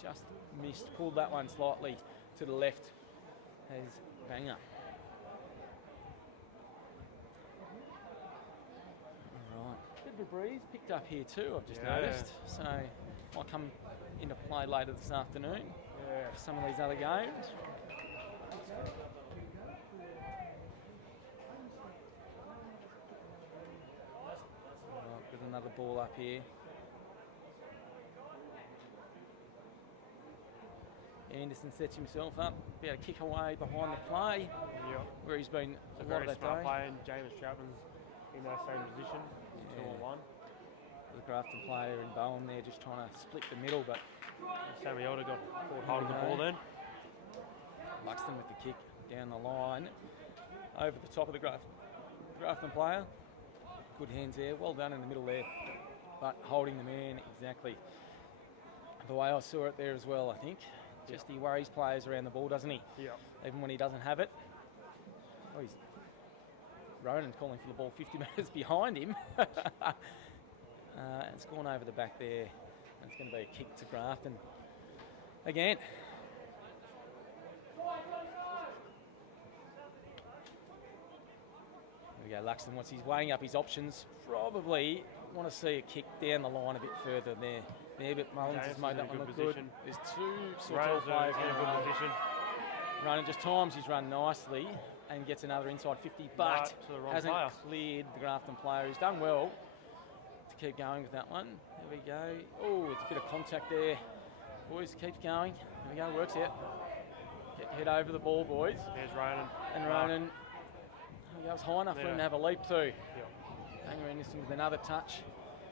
Just missed. Pulled that one slightly to the left as Banger. Right. Bit of a breeze picked up here too, I've just noticed. So might come into play later this afternoon for some of these other games. Right, got another ball up here. Anderson sets himself up, about a kick away behind the play, where he's been It's a a lot very of that smart day. play, and James Troutman's in that same position, 2-on-1. The Grafton player in Bowen there just trying to split the middle, but Sammy Elder got caught hold of the ball then. Luxton with the kick down the line, over the top of the Grafton player. Good hands there, well done in the middle there, but holding the man exactly the way I saw it there as well, I think. Just he worries players around the ball, doesn't he? Yeah. Even when he doesn't have it. Oh, he's Ronan calling for the ball 50 metres behind him. It's gone over the back there. It's going to be a kick to Grafton again. There we go, Luxton, once he's weighing up his options, probably want to see a kick down the line a bit further there. But Mullins has made that one look good. There's two Sawtell players in a good position. Ronan just times his run nicely and gets another inside 50, but hasn't cleared the Grafton player. He's done well to keep going with that one. There we go. Oh, it's a bit of contact there. Boys, keeps going. There we go, works out. Get head over the ball, boys. There's Ronan. And Ronan, he goes high enough for him to have a leap too. Banger Anderson with another touch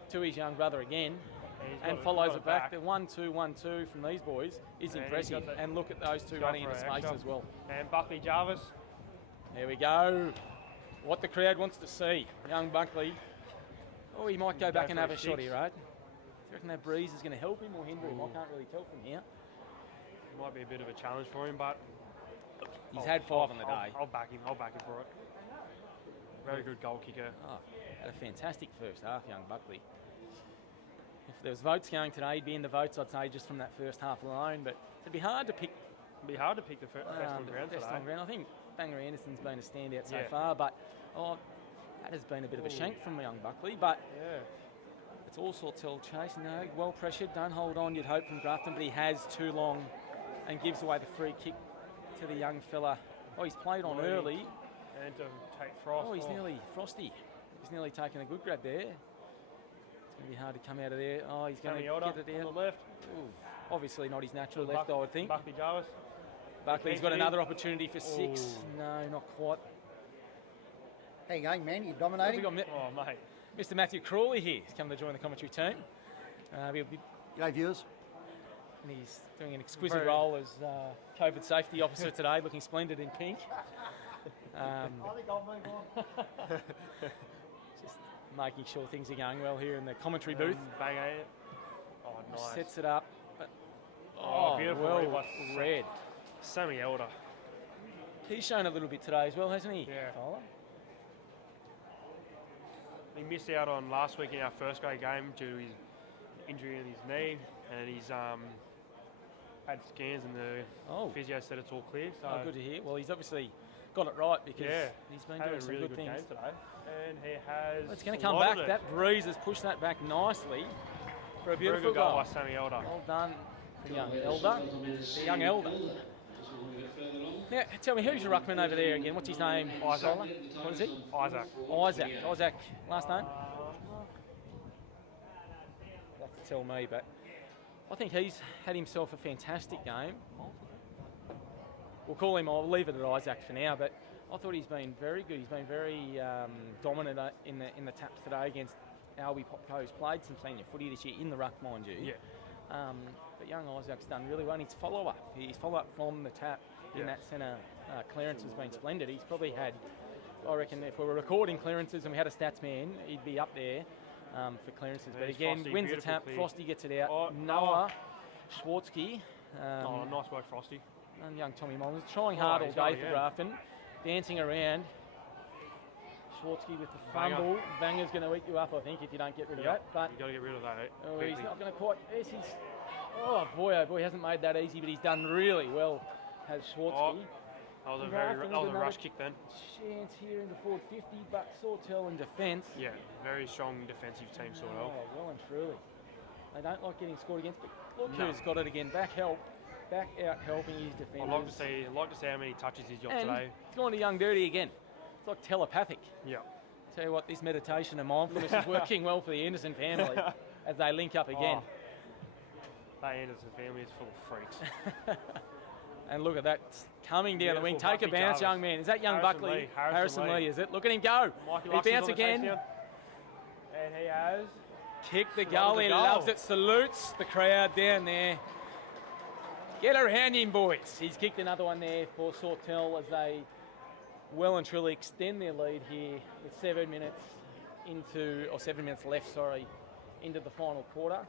to his young brother again. And follows it back. The 1-2, 1-2 from these boys is impressive. And look at those two running into space as well. And Buckley Jarvis. There we go. What the crowd wants to see. Young Buckley. Oh, he might go back and have a shot here, right? Do you reckon that breeze is going to help him or hinder him? I can't really tell from here. It might be a bit of a challenge for him, but he's had 5 on the day. I'll back him. I'll back him for it. Very good goal kicker. Oh, had a fantastic first half, young Buckley. If there was votes going today, he'd be in the votes, I'd say, just from that first half alone. But it'd be hard to pick. It'd be hard to pick the best on ground today. On ground. I think Banger Anderson's been a standout so far, but that has been a bit of a shank from young Buckley. But it's all Sawtell chase. No, well pressured. Don't hold on, you'd hope, from Grafton, but he has too long and gives away the free kick to the young fella. Oh, he's played on early. And to take Frost. Oh, he's nearly Frosty. He's nearly taken a good grab there. It's going to be hard to come out of there. Oh, he's going to get it out. On the left. Ooh, obviously not his natural left, I would think. Buckley Jarvis. Buckley's got another opportunity for 6. No, not quite. How you going, man? You dominating? We've got mate. Mr. Matthew Crawley here. He's come to join the commentary team. G'day, viewers. And he's doing an exquisite role as COVID safety officer today, looking splendid in pink. I think I'll move on. Just making sure things are going well here in the commentary booth. Bang it. Oh, nice. Sets it up. But, beautiful. Well read. Sammy Elder. He's shown a little bit today as well, hasn't he? Yeah. Fowler? He missed out on last week in our first grade game due to his injury in his knee, and he's had scans and the physio said it's all clear. So good to hear. Well, he's obviously got it right because he's been doing some really good things today. And he has. It's going to come back. That breeze has pushed that back nicely for a beautiful goal by Sammy Elder. Well done, young Elder. Young Elder. Now, tell me, who's your ruckman over there again? What's his name? Isaac. What is he? Isaac. Isaac. Last name? You'll have to tell me, but I think he's had himself a fantastic game. I'll leave it at Isaac for now, but I thought he's been very good. He's been very dominant in the taps today against Albi Popco, who's played some senior footy this year in the ruck, mind you. Yeah. But young Isaac's done really well. And his follow-up from the tap in that centre clearance has been splendid. He's probably had, I reckon, if we were recording clearances and we had a stats man, he'd be up there for clearances. But again, Frosty, wins the tap. clear. Frosty gets it out. Noah Schwartzky. Nice work, Frosty. And young Tommy Mullins trying hard all day for Grafton, dancing around. Schwartzky with the fumble. Banger's going to eat you up, I think, if you don't get rid of that. But you've got to get rid of that. he's not going to quite. Yes, oh boy, he hasn't made that easy, but he's done really well. Has Schwartzky. That was a rush kick then. Chance here in the forward 50, but Sawtell in defence. Yeah, very strong defensive team, Sawtell. Well and truly. They don't like getting scored against, but look who's got it again. Back out helping his defenders. I'd like to see how many touches he's got today. It's going to Young Dirty again. It's like telepathic. Yeah. Tell you what, this meditation and mindfulness is working well for the Anderson family as they link up again. That Anderson family is full of freaks. And look at that, coming down the wing. Beautiful Take a Buckley bounce, Jarvis. young man. Is that young Harrison Buckley? Lee, Harrison Lee. Is it? Look at him go. Mikey He Luxon's bounce on the again. chase now. And he has Kick the Slotted goal. the He goal. loves it. Salutes the crowd down there. Get around him, boys. He's kicked another one there for Sawtell as they well and truly extend their lead here with 7 minutes left, into the final quarter.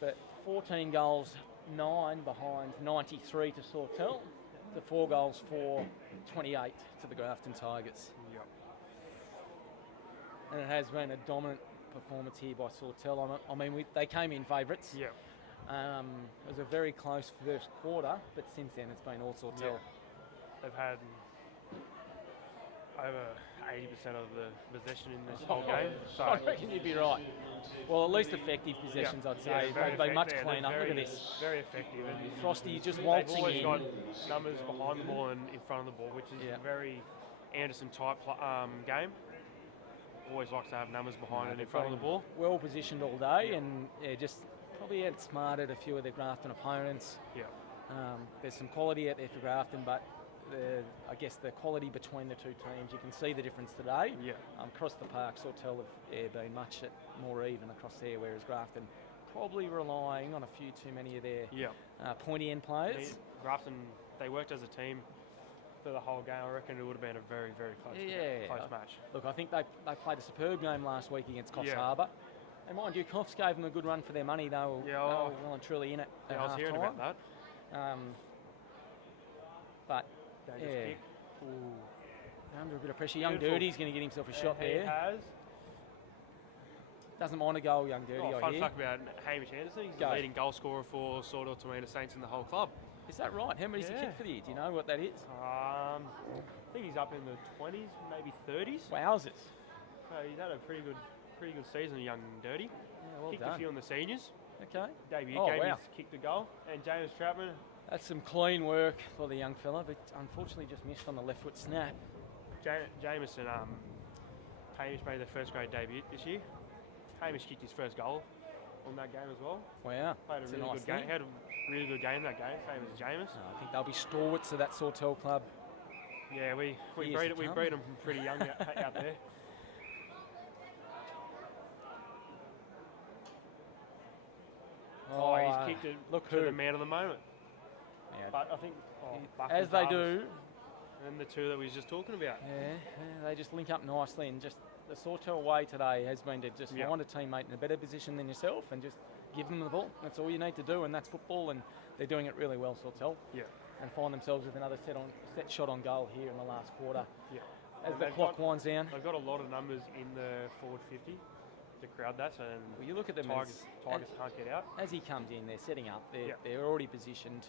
But 14 goals, 9 behind 93 to Sawtell, to 4 goals for 28 to the Grafton Tigers. Yep. And it has been a dominant performance here by Sawtell. I mean, they came in favourites. Yep. It was a very close first quarter, but since then it's been all Sawtell. Yeah. They've had over 80% of the possession in this whole game. So I reckon you'd be right. Well, at least effective possessions, I'd say. They've been much cleaner. Look at this. Very effective. And Frosty just they've waltzing always in. got numbers behind the ball and in front of the ball, which is a very Anderson type game. Always likes to have numbers behind and in front of the ball. Well positioned all day, and just probably outsmarted a few of their Grafton opponents. Yeah. There's some quality out there for Grafton, but I guess the quality between the two teams, you can see the difference today. Yeah. Across the park, Sawtell have been much more even across there, whereas Grafton probably relying on a few too many of their pointy end players. Grafton, they worked as a team for the whole game. I reckon it would have been a very, very close match. Look, I think they played a superb game last week against Coffs Yeah. Harbour. And mind you, Coffs gave them a good run for their money. They were well and truly in it at I was hearing half-time. about that. But Dangerous kick. under a bit of pressure. Young Beautiful. Dirty's going to get himself a shot He there. has. Doesn't mind a goal, Young Dirty. I Fun hear. fact about Hamish Anderson, he's Go. the leading goal scorer for Sawtell Toormina Saints in the whole club. Is that right? How many's he kicked for the year? Do you know what that is? I think he's up in the 20s, maybe 30s. Wowzers. So he's had a pretty good season, Young Dirty. Yeah, well Kicked done. a few on the seniors. Okay. Debut Oh, game, wow. he's kicked a goal. And James Chapman, That's some clean work for the young fella, but unfortunately just missed on the left foot snap. Jameson, Hamish made their first grade debut this year. Hamish kicked his first goal on that game as well. Wow. Played a That's really nice good game. thing. Had a really good game that game, same as James. I think they'll be stalwarts of that Sawtell club. Yeah, we Years to breed come. them pretty young out there. Oh, he's kicked it look to who. the man of the moment. Yeah. But I think Buckley As they Jarvis do, and the two that we was just talking about. they just link up nicely, and just the Sawtell way today has been to just Yeah. find a teammate in a better position than yourself and just give them the ball. That's all you need to do, and that's football, and they're doing it really well, Sawtell. Yeah. And find themselves with another set shot on goal here in the last quarter. Yeah. As And the they've clock got- winds down. They've got a lot of numbers in the forward 50 to crowd that, and Well, you look at them Tigers as can't get out. as he comes in, they're setting up. They're, Yeah. they're already positioned.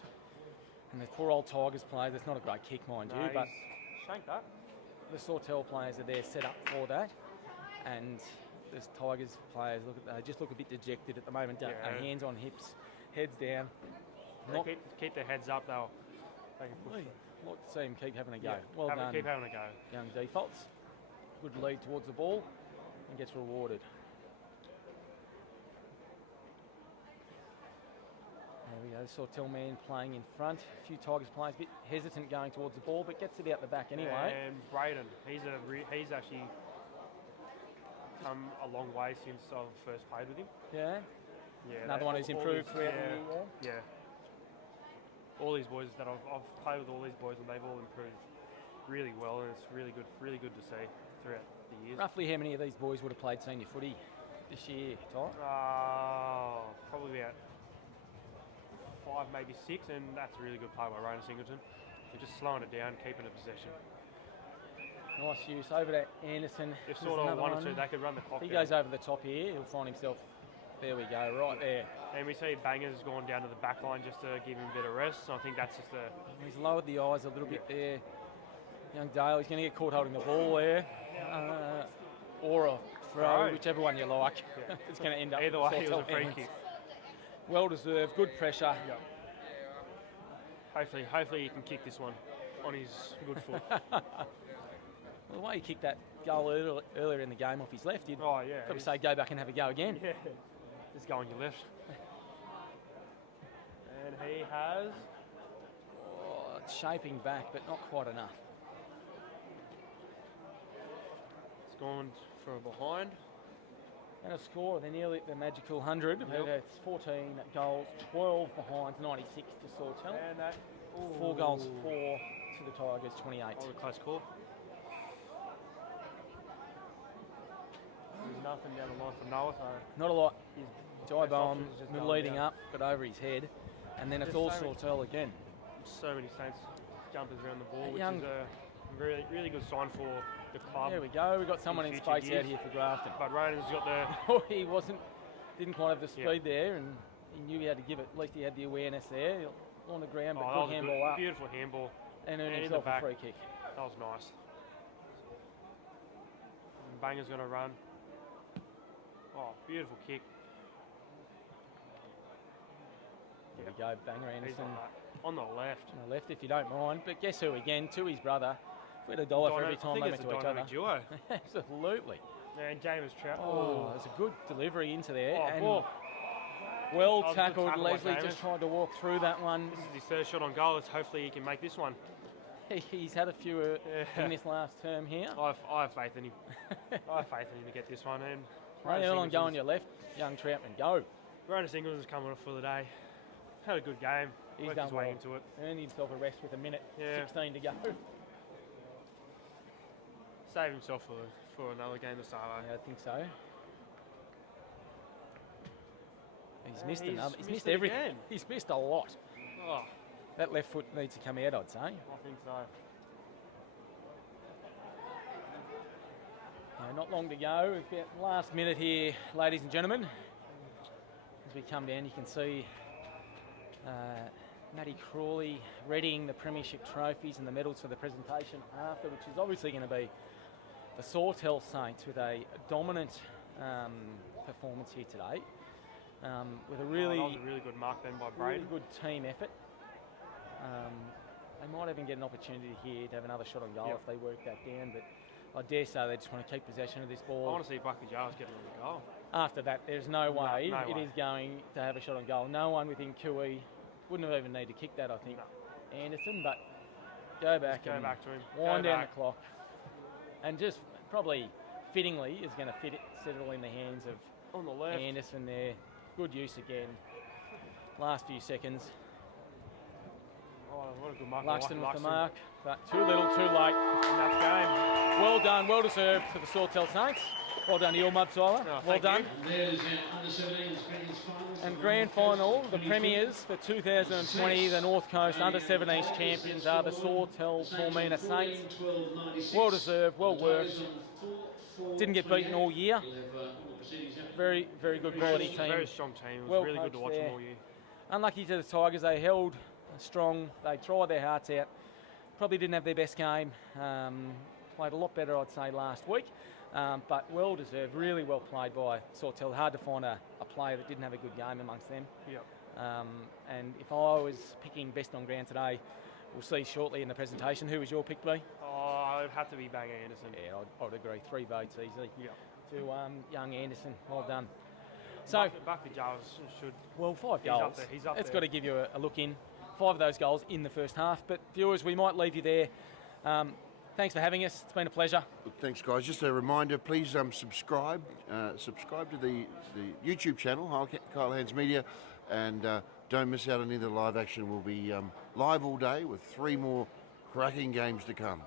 And the poor old Tigers players, it's not a great kick, mind you, but he's shanked that. the Sawtell players are there set up for that. And the Tigers players, they just look a bit dejected at the moment. Don't they? Yeah. Hands on hips, heads down. They keep their heads up, they can push it. Like to see him keep having a go. Yeah, Well done, keep having a go. young defaults. Good lead towards the ball and gets rewarded. There we go, Sawtell man playing in front. A few Tigers players a bit hesitant going towards the ball, but gets it out the back anyway. And Braden, he's actually come a long way since I've first played with him. Yeah. Yeah, Another one who's improved throughout the year. Yeah. All these boys that I've played with, all these boys, and they've all improved really well, and it's really good to see throughout the years. Roughly how many of these boys would have played senior footy this year, Ty? Probably about 5, maybe 6, and that's a really good play by Rona Singleton. Just slowing it down, keeping it possession. Nice use over to Anderson. If There's sort of another one or one. two, they could run the clock If he down. goes over the top here, he'll find himself. There we go, right there. And we see Banger's gone down to the back line just to give him a bit of rest. So I think that's just a... He's lowered the eyes a little bit there. Young Dale, he's going to get caught holding the ball there. Or a throw, whichever one you like. Yeah. It's going to end up. Either way, it was a Sawtell free ends. kick. Well deserved, good pressure. Hopefully he can kick this one on his good foot. Well, the way he kicked that goal earlier in the game off his left, you'd probably say go back and have a go again. Yeah, just go on your left. And he has... shaping back, but not quite enough. It's gone for a behind. And a score, they're nearly at the magical 100. Yep. It's 14 goals, 12 behinds, 96 to Sawtell. And that. 4 goals, 4 to the Tigers, 28. Oh, a close call. There's nothing down the line for Noah, so Not a lot. his Dive best bomb option is just going leading down. up, but over his head. And then it's There's all so many- Sawtell again. So many Saints jumpers around the ball, which Young- is a really, really good sign for the club. There we go. We've got someone in future space out years. here for Grafton. But Raiders got the Oh, he didn't quite have the speed Yeah. there, and he knew he had to give it. At least he had the awareness there on the ground, but that good was a handball up beautiful handball. and earned and in himself the a back. free kick. That was nice. And Banger's going to run. Oh, beautiful kick. There we go, Banger He's Anderson on the left. on the left, if you don't mind. But guess who again? To his brother. If we had a dollar for every I time think they it's went a to each other. dynamic duo. Absolutely. And James Trout. Oh, there's a good delivery into there. Oh, and ball. well That was a good tackled. tackle by Leslie James. just tried to walk through that one. This is his third shot on goal. Let's hopefully he can make this one. He's had a few in this last term here. I have faith in him. I have faith in him to get this one. And Right on, go on your left. Young Troutman, go. Ronus Ingram's coming off for the day. Had a good game. He's Worked done his way well. into it. Earned himself a rest with a minute Yeah. 16 to go. Save himself for another game to start. Yeah, I think so. He's missed he's another. He's missed missed it everything. again. He's missed a lot. Oh, That left foot needs to come out, I'd say. I think so. Not long to go. We've got last minute here, ladies and gentlemen. As we come down, you can see Matty Crawley readying the premiership trophies and the medals for the presentation after, which is obviously going to be the Sawtell Saints with a dominant performance here today. With a really, that was a really good mark then by really Braden. good team effort. They might even get an opportunity here to have another shot on goal Yep. if they work that down, but I dare say they just want to keep possession of this ball. I want to see Buckley Giles getting on the goal. After that, there's no way no it way. is going to have a shot on goal. No one within QE wouldn't have even need to kick that, I think, Anderson, but go back Go and back to him. wind Go down back. the clock. And just probably fittingly is going to settle in the hands of On the left. Anderson there. Good use again. Last few seconds. Oh, what a good mark. Luxton with the Luxton. mark, but too little, too late. And that's game. Well done, well deserved to the Sawtell Saints. Well done to you, Mudsiler. Oh, well thank done. you. And there's our under-17s finals. And grand final, the premiers for 2020, the North Coast under-17s champions are the Sawtell Toormina Saints. Well deserved, well worked. Didn't get beaten all year. Very, very good quality team. Very strong team. It was Well really good to coached watch there. them all year. Unlucky to the Tigers, they held strong. They tried their hearts out. Probably didn't have their best game. Played a lot better, I'd say, last week. But well deserved, really well played by Sawtell. Hard to find a player that didn't have a good game amongst them. Yep. And if I was picking best on ground today, we'll see shortly in the presentation. Who was your pick, B? Oh, it would have to be Banger Anderson. Yeah, I'd agree. 3 votes easily Yeah. to young Anderson. Well done. So, Buckley Giles should. well, 5 He's up goals. there, he's up It's there. got to give you a look in. 5 of those goals in the first half. But viewers, we might leave you there. Thanks for having us. It's been a pleasure. Thanks, guys. Just a reminder, please subscribe. Subscribe to the YouTube channel, Kyle Hands Media, and don't miss out on any of the live action. We'll be live all day with 3 more cracking games to come.